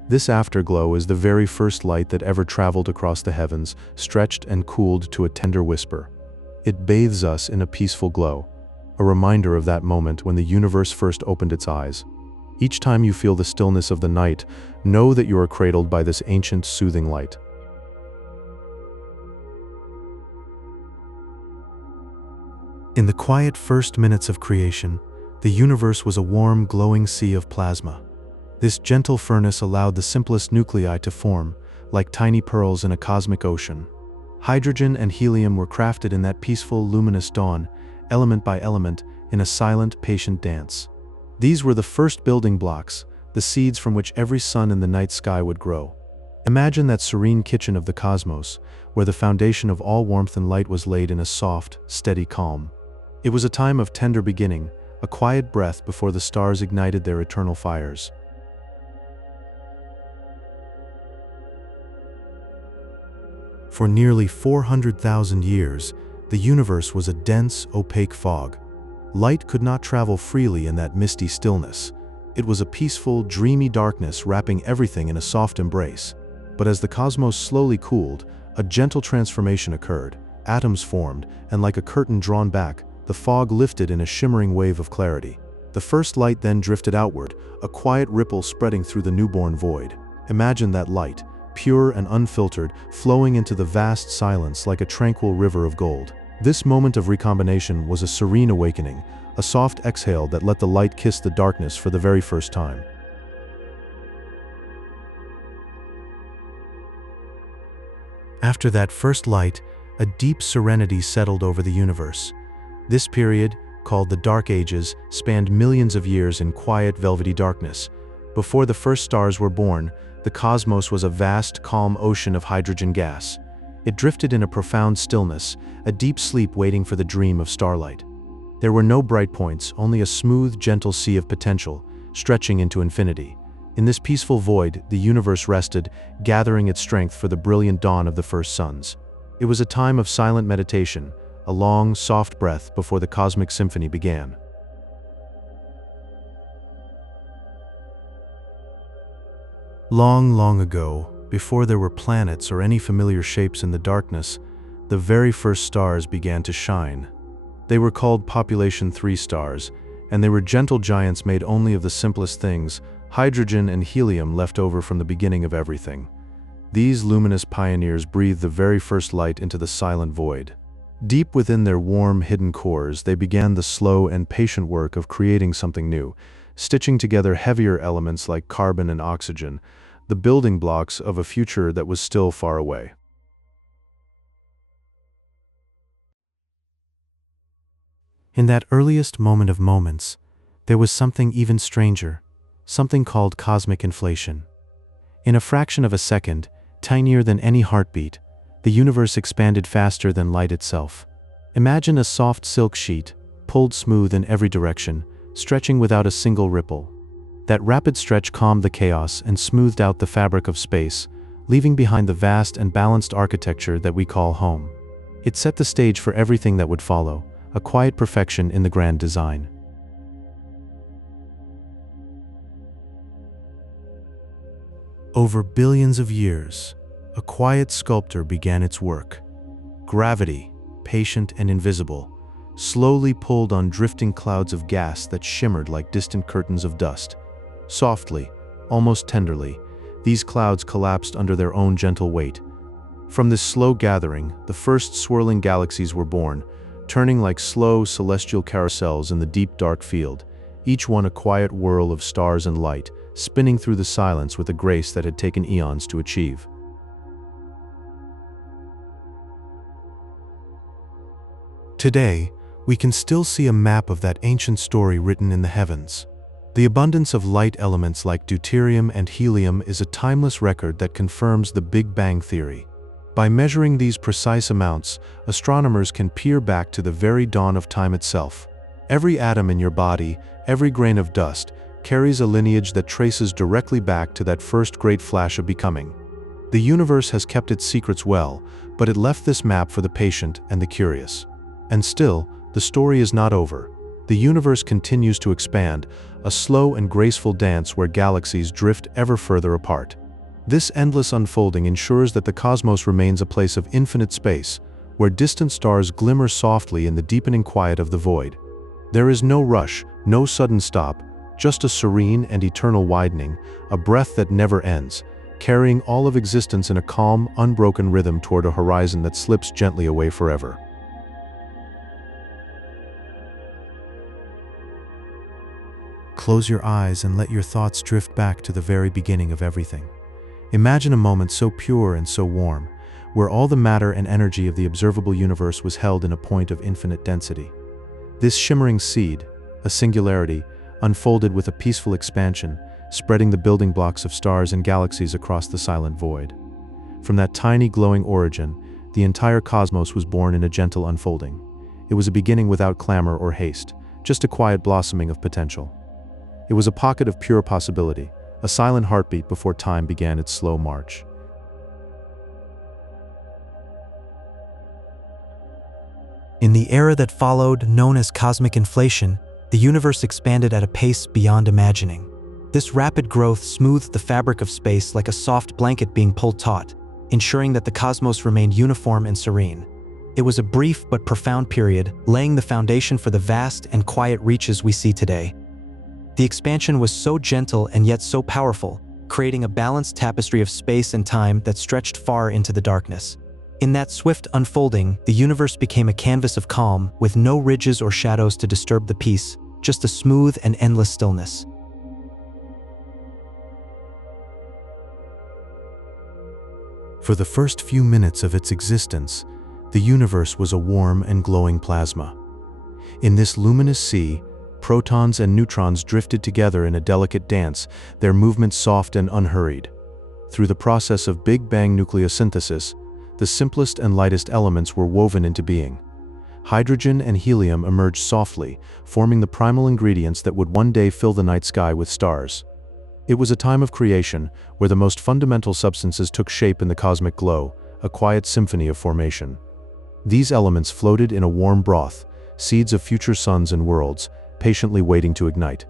This afterglow is the very first light that ever traveled across the heavens, stretched and cooled to a tender whisper. It bathes us in a peaceful glow, a reminder of that moment when the universe first opened its eyes. Each time you feel the stillness of the night, know that you are cradled by this ancient, soothing light. In the quiet first minutes of creation, the universe was a warm, glowing sea of plasma. This gentle furnace allowed the simplest nuclei to form, like tiny pearls in a cosmic ocean. Hydrogen and helium were crafted in that peaceful, luminous dawn, element by element, in a silent, patient dance. These were the first building blocks, the seeds from which every sun in the night sky would grow. Imagine that serene kitchen of the cosmos, where the foundation of all warmth and light was laid in a soft, steady calm. It was a time of tender beginning, a quiet breath before the stars ignited their eternal fires. For nearly 400,000 years, the universe was a dense, opaque fog. Light could not travel freely in that misty stillness. It was a peaceful, dreamy darkness wrapping everything in a soft embrace. But as the cosmos slowly cooled, a gentle transformation occurred. Atoms formed, and like a curtain drawn back, the fog lifted in a shimmering wave of clarity. The first light then drifted outward, a quiet ripple spreading through the newborn void. Imagine that light, pure and unfiltered, flowing into the vast silence like a tranquil river of gold. This moment of recombination was a serene awakening, a soft exhale that let the light kiss the darkness for the very first time. After that first light, a deep serenity settled over the universe. This period, called the Dark Ages, spanned millions of years in quiet, velvety darkness. Before the first stars were born, the cosmos was a vast, calm ocean of hydrogen gas. It drifted in a profound stillness, a deep sleep waiting for the dream of starlight. There were no bright points, only a smooth, gentle sea of potential, stretching into infinity. In this peaceful void, the universe rested, gathering its strength for the brilliant dawn of the first suns. It was a time of silent meditation, a long, soft breath before the cosmic symphony began. Long, long ago, before there were planets or any familiar shapes in the darkness, the very first stars began to shine. They were called Population 3 stars, and they were gentle giants made only of the simplest things, hydrogen and helium left over from the beginning of everything. These luminous pioneers breathed the very first light into the silent void. Deep within their warm, hidden cores, they began the slow and patient work of creating something new, stitching together heavier elements like carbon and oxygen, the building blocks of a future that was still far away. In that earliest moment of moments, there was something even stranger, something called cosmic inflation. In a fraction of a second, tinier than any heartbeat, the universe expanded faster than light itself. Imagine a soft silk sheet, pulled smooth in every direction, stretching without a single ripple. That rapid stretch calmed the chaos and smoothed out the fabric of space, leaving behind the vast and balanced architecture that we call home. It set the stage for everything that would follow, a quiet perfection in the grand design. Over billions of years, a quiet sculptor began its work. Gravity, patient and invisible, slowly pulled on drifting clouds of gas that shimmered like distant curtains of dust. Softly, almost tenderly. These clouds collapsed under their own gentle weight. From this slow gathering, the first swirling galaxies were born, turning like slow celestial carousels in the deep dark field, each one a quiet whirl of stars and light, spinning through the silence with a grace that had taken eons to achieve. Today, we can still see a map of that ancient story written in the heavens. The abundance of light elements like deuterium and helium is a timeless record that confirms the Big Bang theory. By measuring these precise amounts, astronomers can peer back to the very dawn of time itself. Every atom in your body, every grain of dust, carries a lineage that traces directly back to that first great flash of becoming. The universe has kept its secrets well, but it left this map for the patient and the curious. And still, the story is not over. The universe continues to expand, a slow and graceful dance where galaxies drift ever further apart. This endless unfolding ensures that the cosmos remains a place of infinite space, where distant stars glimmer softly in the deepening quiet of the void. There is no rush, no sudden stop, just a serene and eternal widening, a breath that never ends, carrying all of existence in a calm, unbroken rhythm toward a horizon that slips gently away forever. Close your eyes and let your thoughts drift back to the very beginning of everything. Imagine a moment so pure and so warm, where all the matter and energy of the observable universe was held in a point of infinite density. This shimmering seed, a singularity, unfolded with a peaceful expansion, spreading the building blocks of stars and galaxies across the silent void. From that tiny glowing origin, the entire cosmos was born in a gentle unfolding. It was a beginning without clamor or haste, just a quiet blossoming of potential. It was a pocket of pure possibility, a silent heartbeat before time began its slow march. In the era that followed, known as cosmic inflation, the universe expanded at a pace beyond imagining. This rapid growth smoothed the fabric of space like a soft blanket being pulled taut, ensuring that the cosmos remained uniform and serene. It was a brief but profound period, laying the foundation for the vast and quiet reaches we see today. The expansion was so gentle and yet so powerful, creating a balanced tapestry of space and time that stretched far into the darkness. In that swift unfolding, the universe became a canvas of calm, with no ridges or shadows to disturb the peace, just a smooth and endless stillness. For the first few minutes of its existence, the universe was a warm and glowing plasma. In this luminous sea, protons and neutrons drifted together in a delicate dance, their movements soft and unhurried. Through the process of Big Bang nucleosynthesis, the simplest and lightest elements were woven into being. Hydrogen and helium emerged softly, forming the primal ingredients that would one day fill the night sky with stars. It was a time of creation, where the most fundamental substances took shape in the cosmic glow, a quiet symphony of formation. These elements floated in a warm broth, seeds of future suns and worlds, patiently waiting to ignite.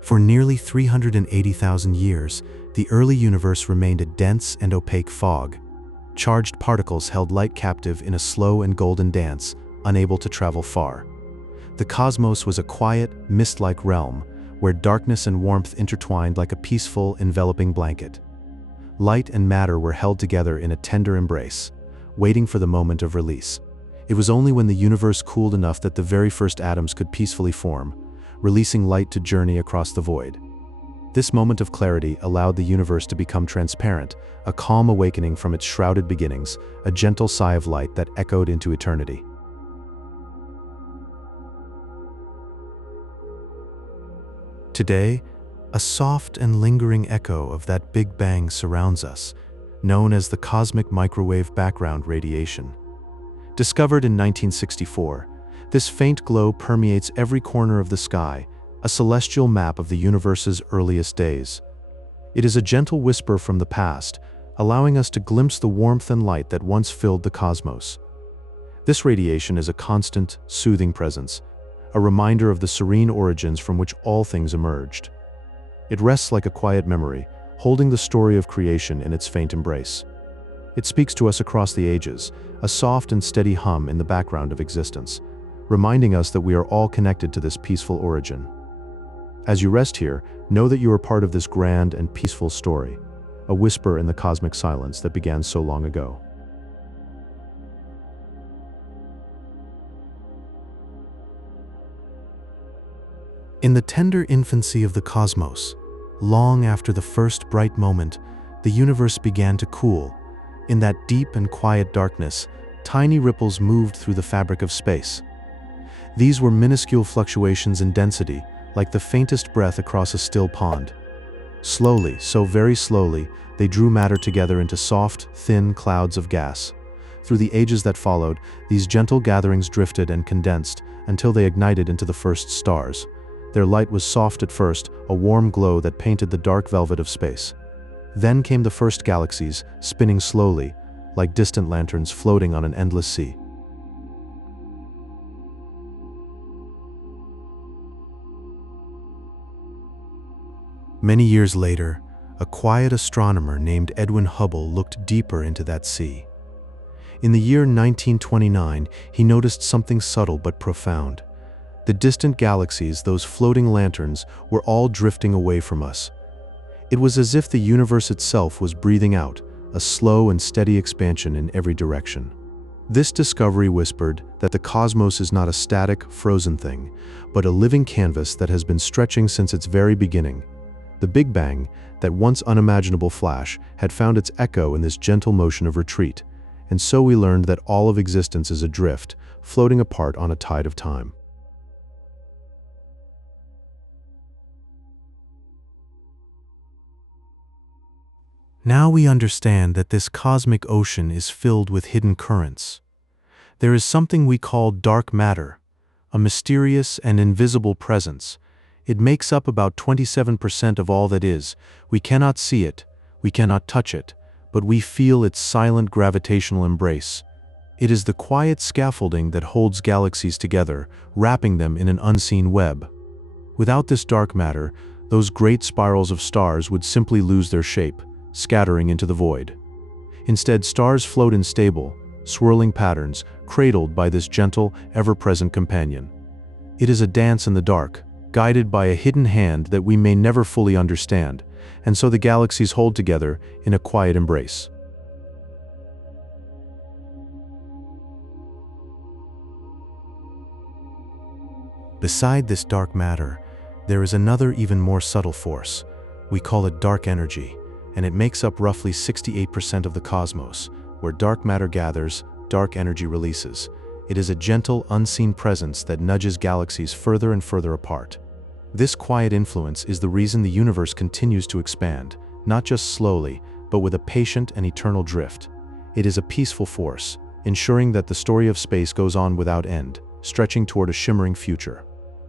For nearly 380,000 years, the early universe remained a dense and opaque fog. Charged particles held light captive in a slow and golden dance, unable to travel far. The cosmos was a quiet, mist-like realm, where darkness and warmth intertwined like a peaceful, enveloping blanket. Light and matter were held together in a tender embrace, waiting for the moment of release. It was only when the universe cooled enough that the very first atoms could peacefully form, releasing light to journey across the void. This moment of clarity allowed the universe to become transparent, a calm awakening from its shrouded beginnings, a gentle sigh of light that echoed into eternity. Today, a soft and lingering echo of that Big Bang surrounds us, known as the cosmic microwave background radiation. Discovered in 1964, this faint glow permeates every corner of the sky, a celestial map of the universe's earliest days. It is a gentle whisper from the past, allowing us to glimpse the warmth and light that once filled the cosmos. This radiation is a constant, soothing presence, a reminder of the serene origins from which all things emerged. It rests like a quiet memory, holding the story of creation in its faint embrace. It speaks to us across the ages, a soft and steady hum in the background of existence, reminding us that we are all connected to this peaceful origin. As you rest here, know that you are part of this grand and peaceful story, a whisper in the cosmic silence that began so long ago. In the tender infancy of the cosmos, long after the first bright moment, the universe began to cool. In that deep and quiet darkness, tiny ripples moved through the fabric of space. These were minuscule fluctuations in density, like the faintest breath across a still pond. Slowly, so very slowly, they drew matter together into soft, thin clouds of gas. Through the ages that followed, these gentle gatherings drifted and condensed until they ignited into the first stars. Their light was soft at first, a warm glow that painted the dark velvet of space. Then came the first galaxies, spinning slowly, like distant lanterns floating on an endless sea. Many years later, a quiet astronomer named Edwin Hubble looked deeper into that sea. In the year 1929, he noticed something subtle but profound. The distant galaxies, those floating lanterns, were all drifting away from us. It was as if the universe itself was breathing out, a slow and steady expansion in every direction. This discovery whispered that the cosmos is not a static, frozen thing, but a living canvas that has been stretching since its very beginning. The Big Bang, that once unimaginable flash, had found its echo in this gentle motion of retreat, and so we learned that all of existence is adrift, floating apart on a tide of time. Now we understand that this cosmic ocean is filled with hidden currents. There is something we call dark matter, a mysterious and invisible presence. It makes up about 27% of all that is. We cannot see it, we cannot touch it, but we feel its silent gravitational embrace. It is the quiet scaffolding that holds galaxies together, wrapping them in an unseen web. Without this dark matter, those great spirals of stars would simply lose their shape, scattering into the void. Instead, stars float in stable, swirling patterns, cradled by this gentle, ever-present companion. It is a dance in the dark, guided by a hidden hand that we may never fully understand, and so the galaxies hold together in a quiet embrace. Beside this dark matter, there is another even more subtle force. We call it dark energy, and it makes up roughly 68% of the cosmos. Where dark matter gathers, dark energy releases. It is a gentle, unseen presence that nudges galaxies further and further apart. This quiet influence is the reason the universe continues to expand, not just slowly, but with a patient and eternal drift. It is a peaceful force, ensuring that the story of space goes on without end, stretching toward a shimmering future.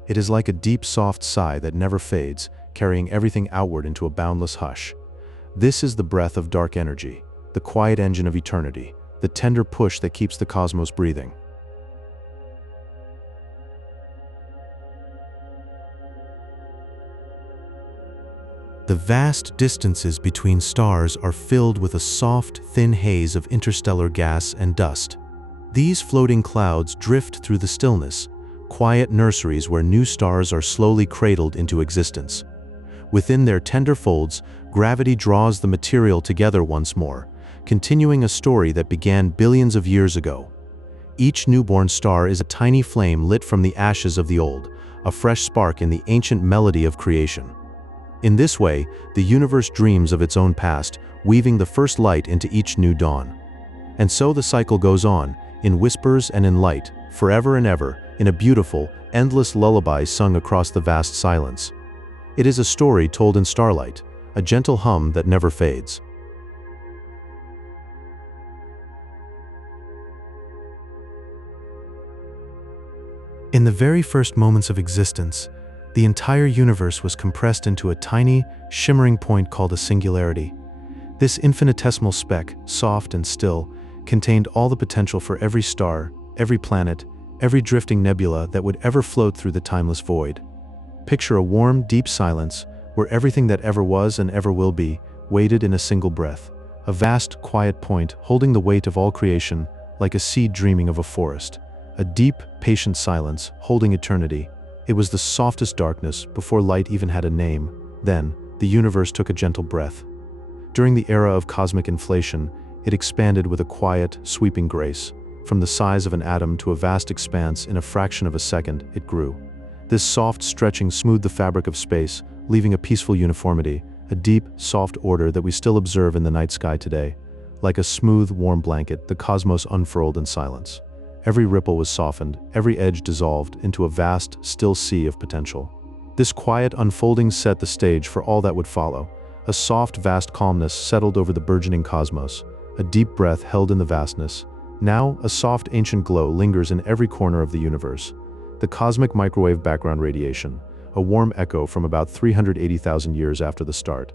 It is like a deep, soft sigh that never fades, carrying everything outward into a boundless hush. This is the breath of dark energy, the quiet engine of eternity, the tender push that keeps the cosmos breathing. The vast distances between stars are filled with a soft, thin haze of interstellar gas and dust. These floating clouds drift through the stillness, quiet nurseries where new stars are slowly cradled into existence. Within their tender folds, gravity draws the material together once more, continuing a story that began billions of years ago. Each newborn star is a tiny flame lit from the ashes of the old, a fresh spark in the ancient melody of creation. In this way, the universe dreams of its own past, weaving the first light into each new dawn. And so the cycle goes on, in whispers and in light, forever and ever, in a beautiful, endless lullaby sung across the vast silence. It is a story told in starlight, a gentle hum that never fades. In the very first moments of existence, the entire universe was compressed into a tiny, shimmering point called a singularity. This infinitesimal speck, soft and still, contained all the potential for every star, every planet, every drifting nebula that would ever float through the timeless void. Picture a warm, deep silence where everything that ever was and ever will be waited in a single breath. A vast, quiet point holding the weight of all creation, like a seed dreaming of a forest. a deep, patient silence, holding eternity. It was the softest darkness before light even had a name. Then, the universe took a gentle breath. During the era of cosmic inflation, it expanded with a quiet, sweeping grace. From the size of an atom to a vast expanse in a fraction of a second, it grew. This soft stretching smoothed the fabric of space, leaving a peaceful uniformity, a deep, soft order that we still observe in the night sky today. Like a smooth, warm blanket, the cosmos unfurled in silence. Every ripple was softened, every edge dissolved into a vast, still sea of potential. This quiet unfolding set the stage for all that would follow. A soft, vast calmness settled over the burgeoning cosmos. A deep breath held in the vastness. Now, a soft, ancient glow lingers in every corner of the universe. The cosmic microwave background radiation, a warm echo from about 380,000 years after the start.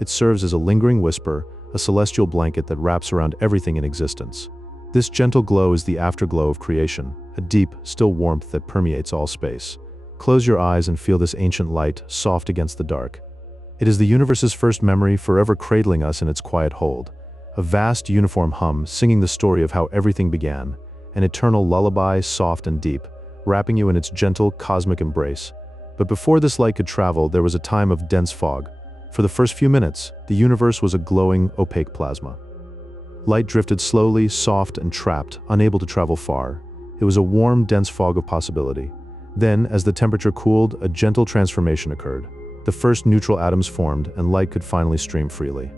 It serves as a lingering whisper, a celestial blanket that wraps around everything in existence. This gentle glow is the afterglow of creation, a deep, still warmth that permeates all space. Close your eyes and feel this ancient light, soft against the dark. It is the universe's first memory, forever cradling us in its quiet hold. A vast, uniform hum singing the story of how everything began, an eternal lullaby, soft and deep, wrapping you in its gentle, cosmic embrace. But before this light could travel, there was a time of dense fog. For the first few minutes, the universe was a glowing, opaque plasma. Light drifted slowly, soft and trapped, unable to travel far. It was a warm, dense fog of possibility. Then, as the temperature cooled, a gentle transformation occurred. The first neutral atoms formed, and light could finally stream freely.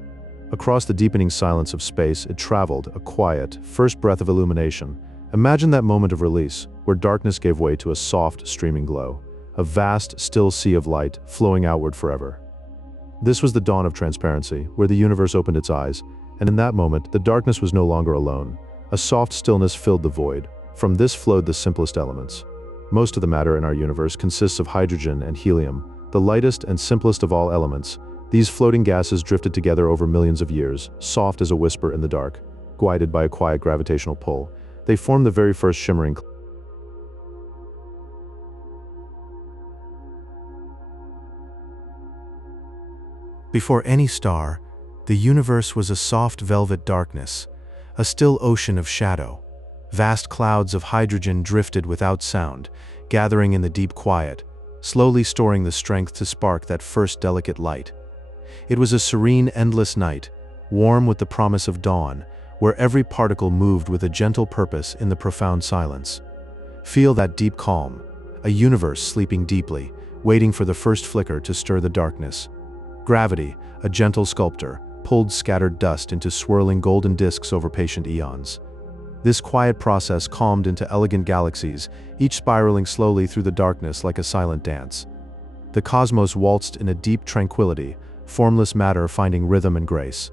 Across the deepening silence of space, it traveled, a quiet, first breath of illumination. Imagine that moment of release, where darkness gave way to a soft, streaming glow. A vast, still sea of light, flowing outward forever. This was the dawn of transparency, where the universe opened its eyes, and in that moment, the darkness was no longer alone. A soft stillness filled the void. From this flowed the simplest elements. Most of the matter in our universe consists of hydrogen and helium, the lightest and simplest of all elements. These floating gases drifted together over millions of years, soft as a whisper in the dark, guided by a quiet gravitational pull. They formed the very first shimmering Before any star, the universe was a soft velvet darkness, a still ocean of shadow. Vast clouds of hydrogen drifted without sound, gathering in the deep quiet, slowly storing the strength to spark that first delicate light. It was a serene, endless night, warm with the promise of dawn, where every particle moved with a gentle purpose in the profound silence. Feel that deep calm, a universe sleeping deeply, waiting for the first flicker to stir the darkness. Gravity, a gentle sculptor, pulled scattered dust into swirling golden disks over patient eons. This quiet process calmed into elegant galaxies, each spiraling slowly through the darkness like a silent dance. The cosmos waltzed in a deep tranquility, formless matter finding rhythm and grace.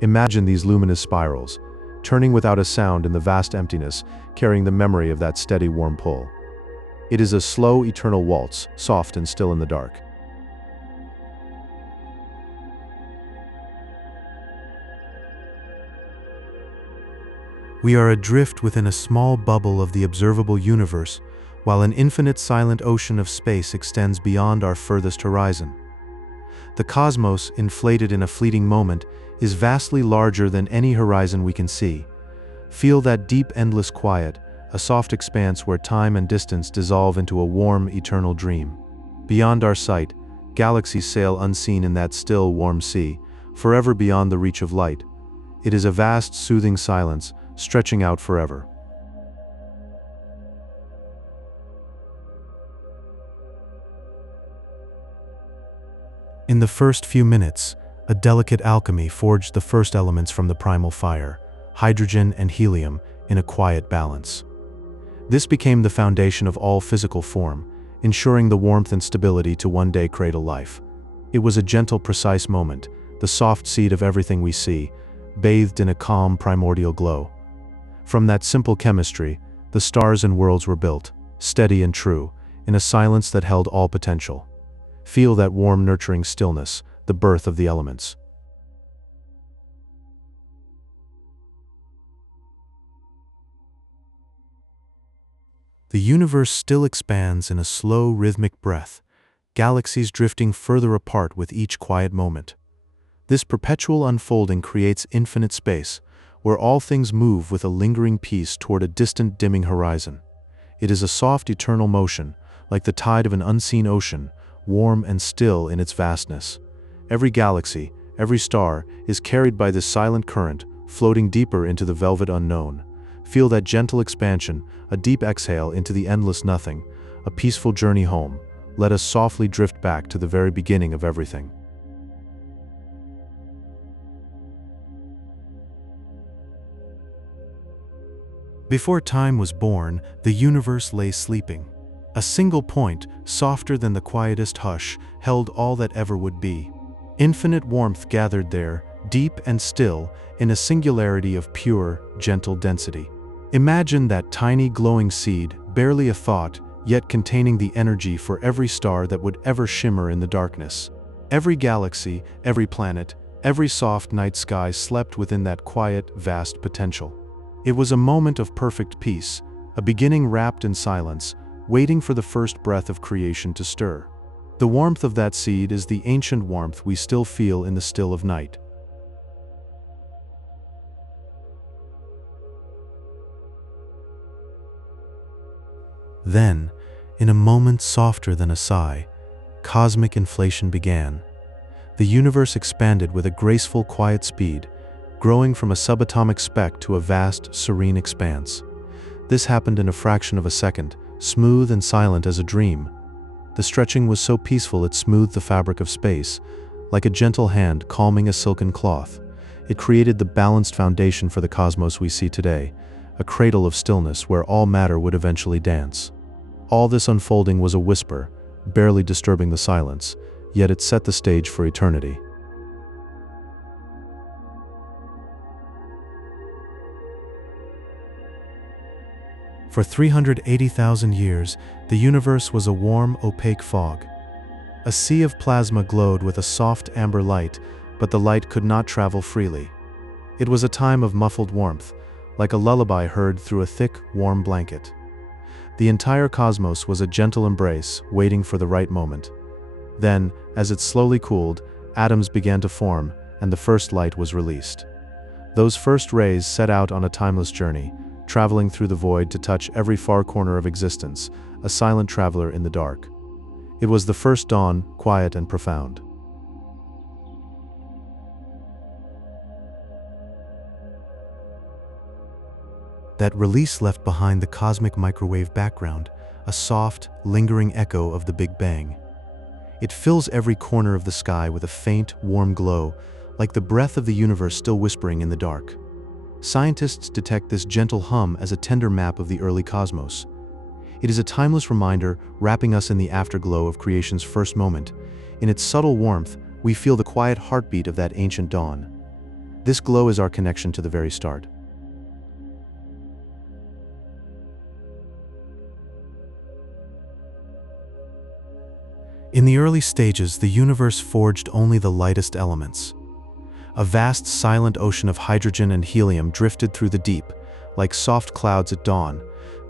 Imagine these luminous spirals, turning without a sound in the vast emptiness, carrying the memory of that steady warm pull. It is a slow, eternal waltz, soft and still in the dark. We are adrift within a small bubble of the observable universe, while an infinite silent ocean of space extends beyond our furthest horizon. The cosmos, inflated in a fleeting moment, is vastly larger than any horizon we can see. Feel that deep, endless quiet, a soft expanse where time and distance dissolve into a warm, eternal dream. Beyond our sight, galaxies sail unseen in that still, warm sea, forever beyond the reach of light. It is a vast, soothing silence, stretching out forever. In the first few minutes, a delicate alchemy forged the first elements from the primal fire, hydrogen and helium, in a quiet balance. This became the foundation of all physical form, ensuring the warmth and stability to one day cradle life. It was a gentle, precise moment, the soft seed of everything we see, bathed in a calm, primordial glow. From that simple chemistry, the stars and worlds were built, steady and true, in a silence that held all potential. Feel that warm, nurturing stillness, the birth of the elements. The universe still expands in a slow, rhythmic breath, galaxies drifting further apart with each quiet moment. This perpetual unfolding creates infinite space, where all things move with a lingering peace toward a distant, dimming horizon. It is a soft, eternal motion, like the tide of an unseen ocean, warm and still in its vastness. Every galaxy, every star, is carried by this silent current, floating deeper into the velvet unknown. Feel that gentle expansion, a deep exhale into the endless nothing, a peaceful journey home. Let us softly drift back to the very beginning of everything. Before time was born, the universe lay sleeping. A single point, softer than the quietest hush, held all that ever would be. Infinite warmth gathered there, deep and still, in a singularity of pure, gentle density. Imagine that tiny glowing seed, barely a thought, yet containing the energy for every star that would ever shimmer in the darkness. Every galaxy, every planet, every soft night sky slept within that quiet, vast potential. It was a moment of perfect peace, a beginning wrapped in silence, waiting for the first breath of creation to stir. The warmth of that seed is the ancient warmth we still feel in the still of night. Then, in a moment softer than a sigh, cosmic inflation began. The universe expanded with a graceful, quiet speed, growing from a subatomic speck to a vast, serene expanse. This happened in a fraction of a second, smooth and silent as a dream. The stretching was so peaceful it smoothed the fabric of space, like a gentle hand calming a silken cloth. It created the balanced foundation for the cosmos we see today, a cradle of stillness where all matter would eventually dance. All this unfolding was a whisper, barely disturbing the silence, yet it set the stage for eternity. For 380,000 years, the universe was a warm, opaque fog. A sea of plasma glowed with a soft amber light, but the light could not travel freely. It was a time of muffled warmth, like a lullaby heard through a thick, warm blanket. The entire cosmos was a gentle embrace, waiting for the right moment. Then, as it slowly cooled, atoms began to form, and the first light was released. Those first rays set out on a timeless journey, traveling through the void to touch every far corner of existence, a silent traveler in the dark. It was the first dawn, quiet and profound. That release left behind the cosmic microwave background, a soft, lingering echo of the Big Bang. It fills every corner of the sky with a faint, warm glow, like the breath of the universe still whispering in the dark. Scientists detect this gentle hum as a tender map of the early cosmos. It is a timeless reminder wrapping us in the afterglow of creation's first moment. In its subtle warmth, we feel the quiet heartbeat of that ancient dawn. This glow is our connection to the very start. In the early stages, the universe forged only the lightest elements. A vast, silent ocean of hydrogen and helium drifted through the deep, like soft clouds at dawn.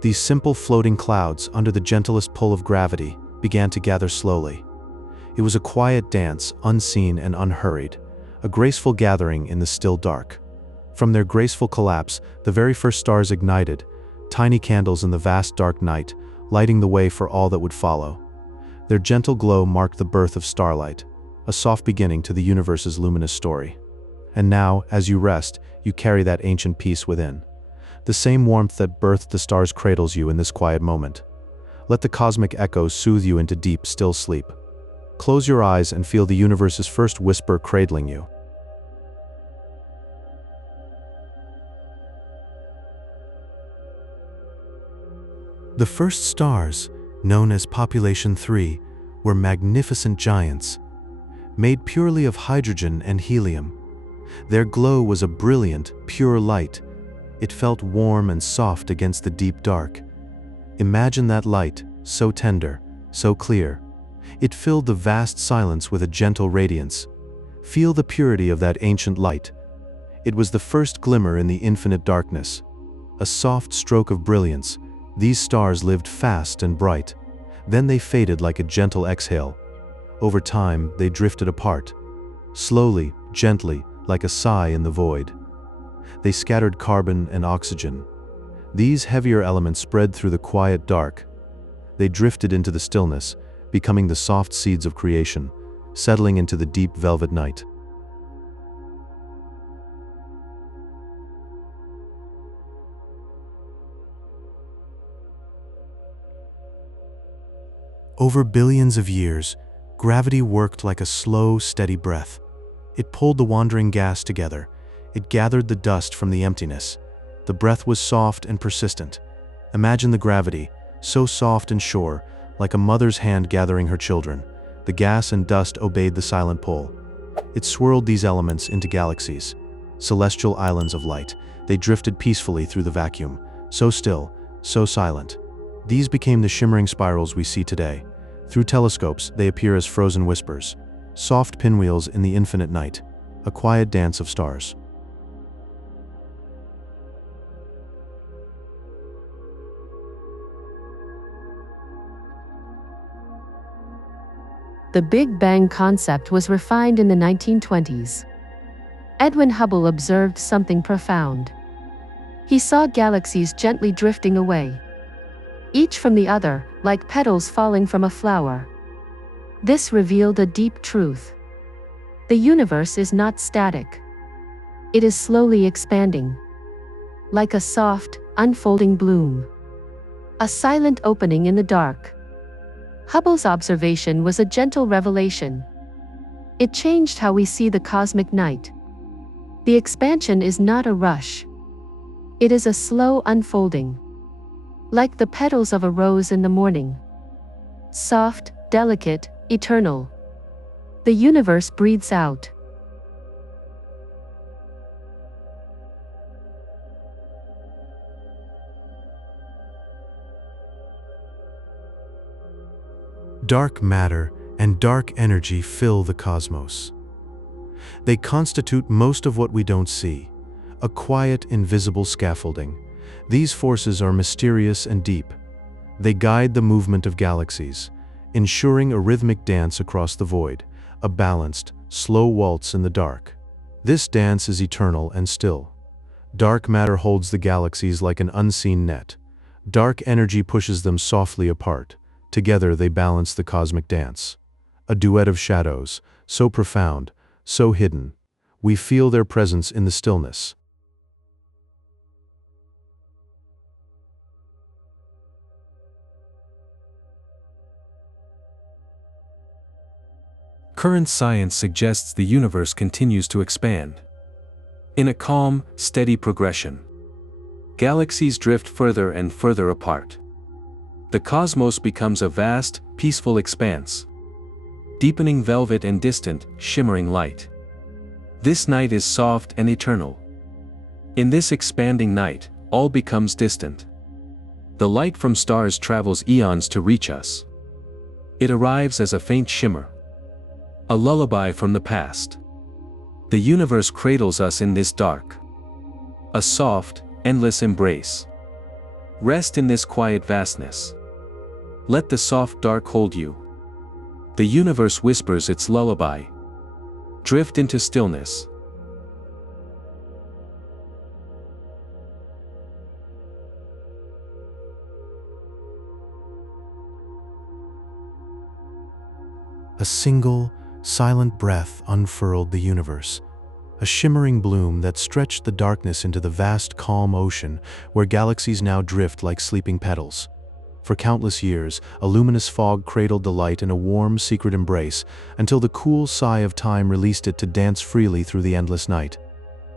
These simple floating clouds, under the gentlest pull of gravity, began to gather slowly. It was a quiet dance, unseen and unhurried, a graceful gathering in the still dark. From their graceful collapse, the very first stars ignited, tiny candles in the vast dark night, lighting the way for all that would follow. Their gentle glow marked the birth of starlight, a soft beginning to the universe's luminous story. And now, as you rest, you carry that ancient peace within. The same warmth that birthed the stars cradles you in this quiet moment. Let the cosmic echoes soothe you into deep, still sleep. Close your eyes and feel the universe's first whisper cradling you. The first stars, known as Population 3, were magnificent giants, made purely of hydrogen and helium. Their glow was a brilliant, pure light. It felt warm and soft against the deep dark. Imagine that light, so tender, so clear. It filled the vast silence with a gentle radiance. Feel the purity of that ancient light. It was the first glimmer in the infinite darkness. A soft stroke of brilliance. These stars lived fast and bright. Then they faded like a gentle exhale. Over time, they drifted apart. Slowly, gently, like a sigh in the void. They scattered carbon and oxygen. These heavier elements spread through the quiet dark. They drifted into the stillness, becoming the soft seeds of creation, settling into the deep velvet night. Over billions of years, gravity worked like a slow, steady breath. It pulled the wandering gas together. It gathered the dust from the emptiness. The breath was soft and persistent. Imagine the gravity, so soft and sure, like a mother's hand gathering her children. The gas and dust obeyed the silent pull. It swirled these elements into galaxies, celestial islands of light. They drifted peacefully through the vacuum, so still, so silent. These became the shimmering spirals we see today. Through telescopes, they appear as frozen whispers, soft pinwheels in the infinite night, a quiet dance of stars. The Big Bang concept was refined in the 1920s. Edwin Hubble observed something profound. He saw galaxies gently drifting away, each from the other, like petals falling from a flower. This revealed a deep truth. The universe is not static. It is slowly expanding, like a soft, unfolding bloom, a silent opening in the dark. Hubble's observation was a gentle revelation. It changed how we see the cosmic night. The expansion is not a rush. It is a slow unfolding, like the petals of a rose in the morning. Soft, delicate, eternal. The universe breathes out. Dark matter and dark energy fill the cosmos. They constitute most of what we don't see, a quiet, invisible scaffolding. These forces are mysterious and deep. They guide the movement of galaxies, ensuring a rhythmic dance across the void, a balanced, slow waltz in the dark. This dance is eternal and still. Dark matter holds the galaxies like an unseen net. Dark energy pushes them softly apart. Together they balance the cosmic dance. A duet of shadows, so profound, so hidden. We feel their presence in the stillness. Current science suggests the universe continues to expand in a calm, steady progression. Galaxies drift further and further apart. The cosmos becomes a vast, peaceful expanse, deepening velvet and distant, shimmering light. This night is soft and eternal. In this expanding night, all becomes distant. The light from stars travels eons to reach us. It arrives as a faint shimmer, a lullaby from the past. The universe cradles us in this dark, a soft, endless embrace. Rest in this quiet vastness. Let the soft dark hold you. The universe whispers its lullaby. Drift into stillness. A single, silent breath unfurled the universe, a shimmering bloom that stretched the darkness into the vast, calm ocean where galaxies now drift like sleeping petals. For countless years, a luminous fog cradled the light in a warm, secret embrace until the cool sigh of time released it to dance freely through the endless night.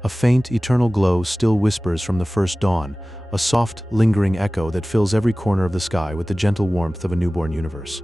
A faint, eternal glow still whispers from the first dawn, a soft, lingering echo that fills every corner of the sky with the gentle warmth of a newborn universe.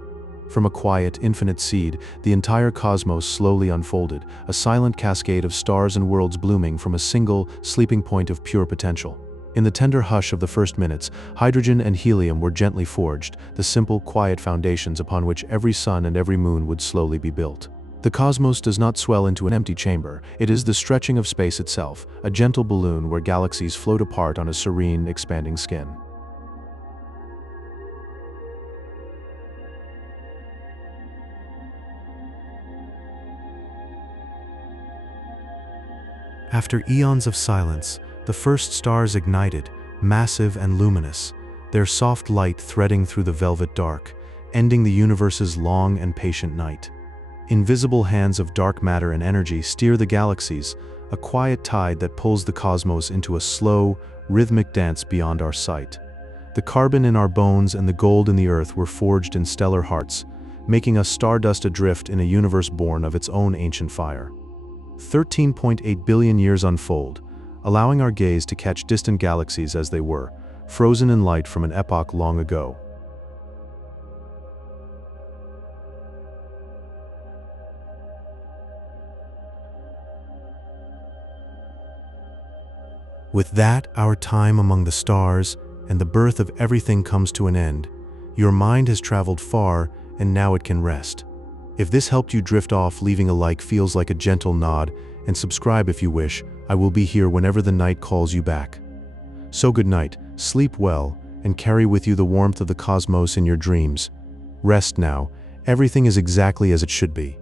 From a quiet, infinite seed, the entire cosmos slowly unfolded, a silent cascade of stars and worlds blooming from a single, sleeping point of pure potential. In the tender hush of the first minutes, hydrogen and helium were gently forged, the simple, quiet foundations upon which every sun and every moon would slowly be built. The cosmos does not swell into an empty chamber. It is the stretching of space itself, a gentle balloon where galaxies float apart on a serene, expanding skin. After eons of silence, the first stars ignited, massive and luminous, their soft light threading through the velvet dark, ending the universe's long and patient night. Invisible hands of dark matter and energy steer the galaxies, a quiet tide that pulls the cosmos into a slow, rhythmic dance beyond our sight. The carbon in our bones and the gold in the earth were forged in stellar hearts, making us stardust adrift in a universe born of its own ancient fire. 13.8 billion years unfold, allowing our gaze to catch distant galaxies as they were, frozen in light from an epoch long ago. With that, our time among the stars and the birth of everything comes to an end. Your mind has traveled far, and now it can rest. If this helped you drift off, leaving a like feels like a gentle nod, and subscribe if you wish. I will be here whenever the night calls you back. So good night, sleep well, and carry with you the warmth of the cosmos in your dreams. Rest now, everything is exactly as it should be.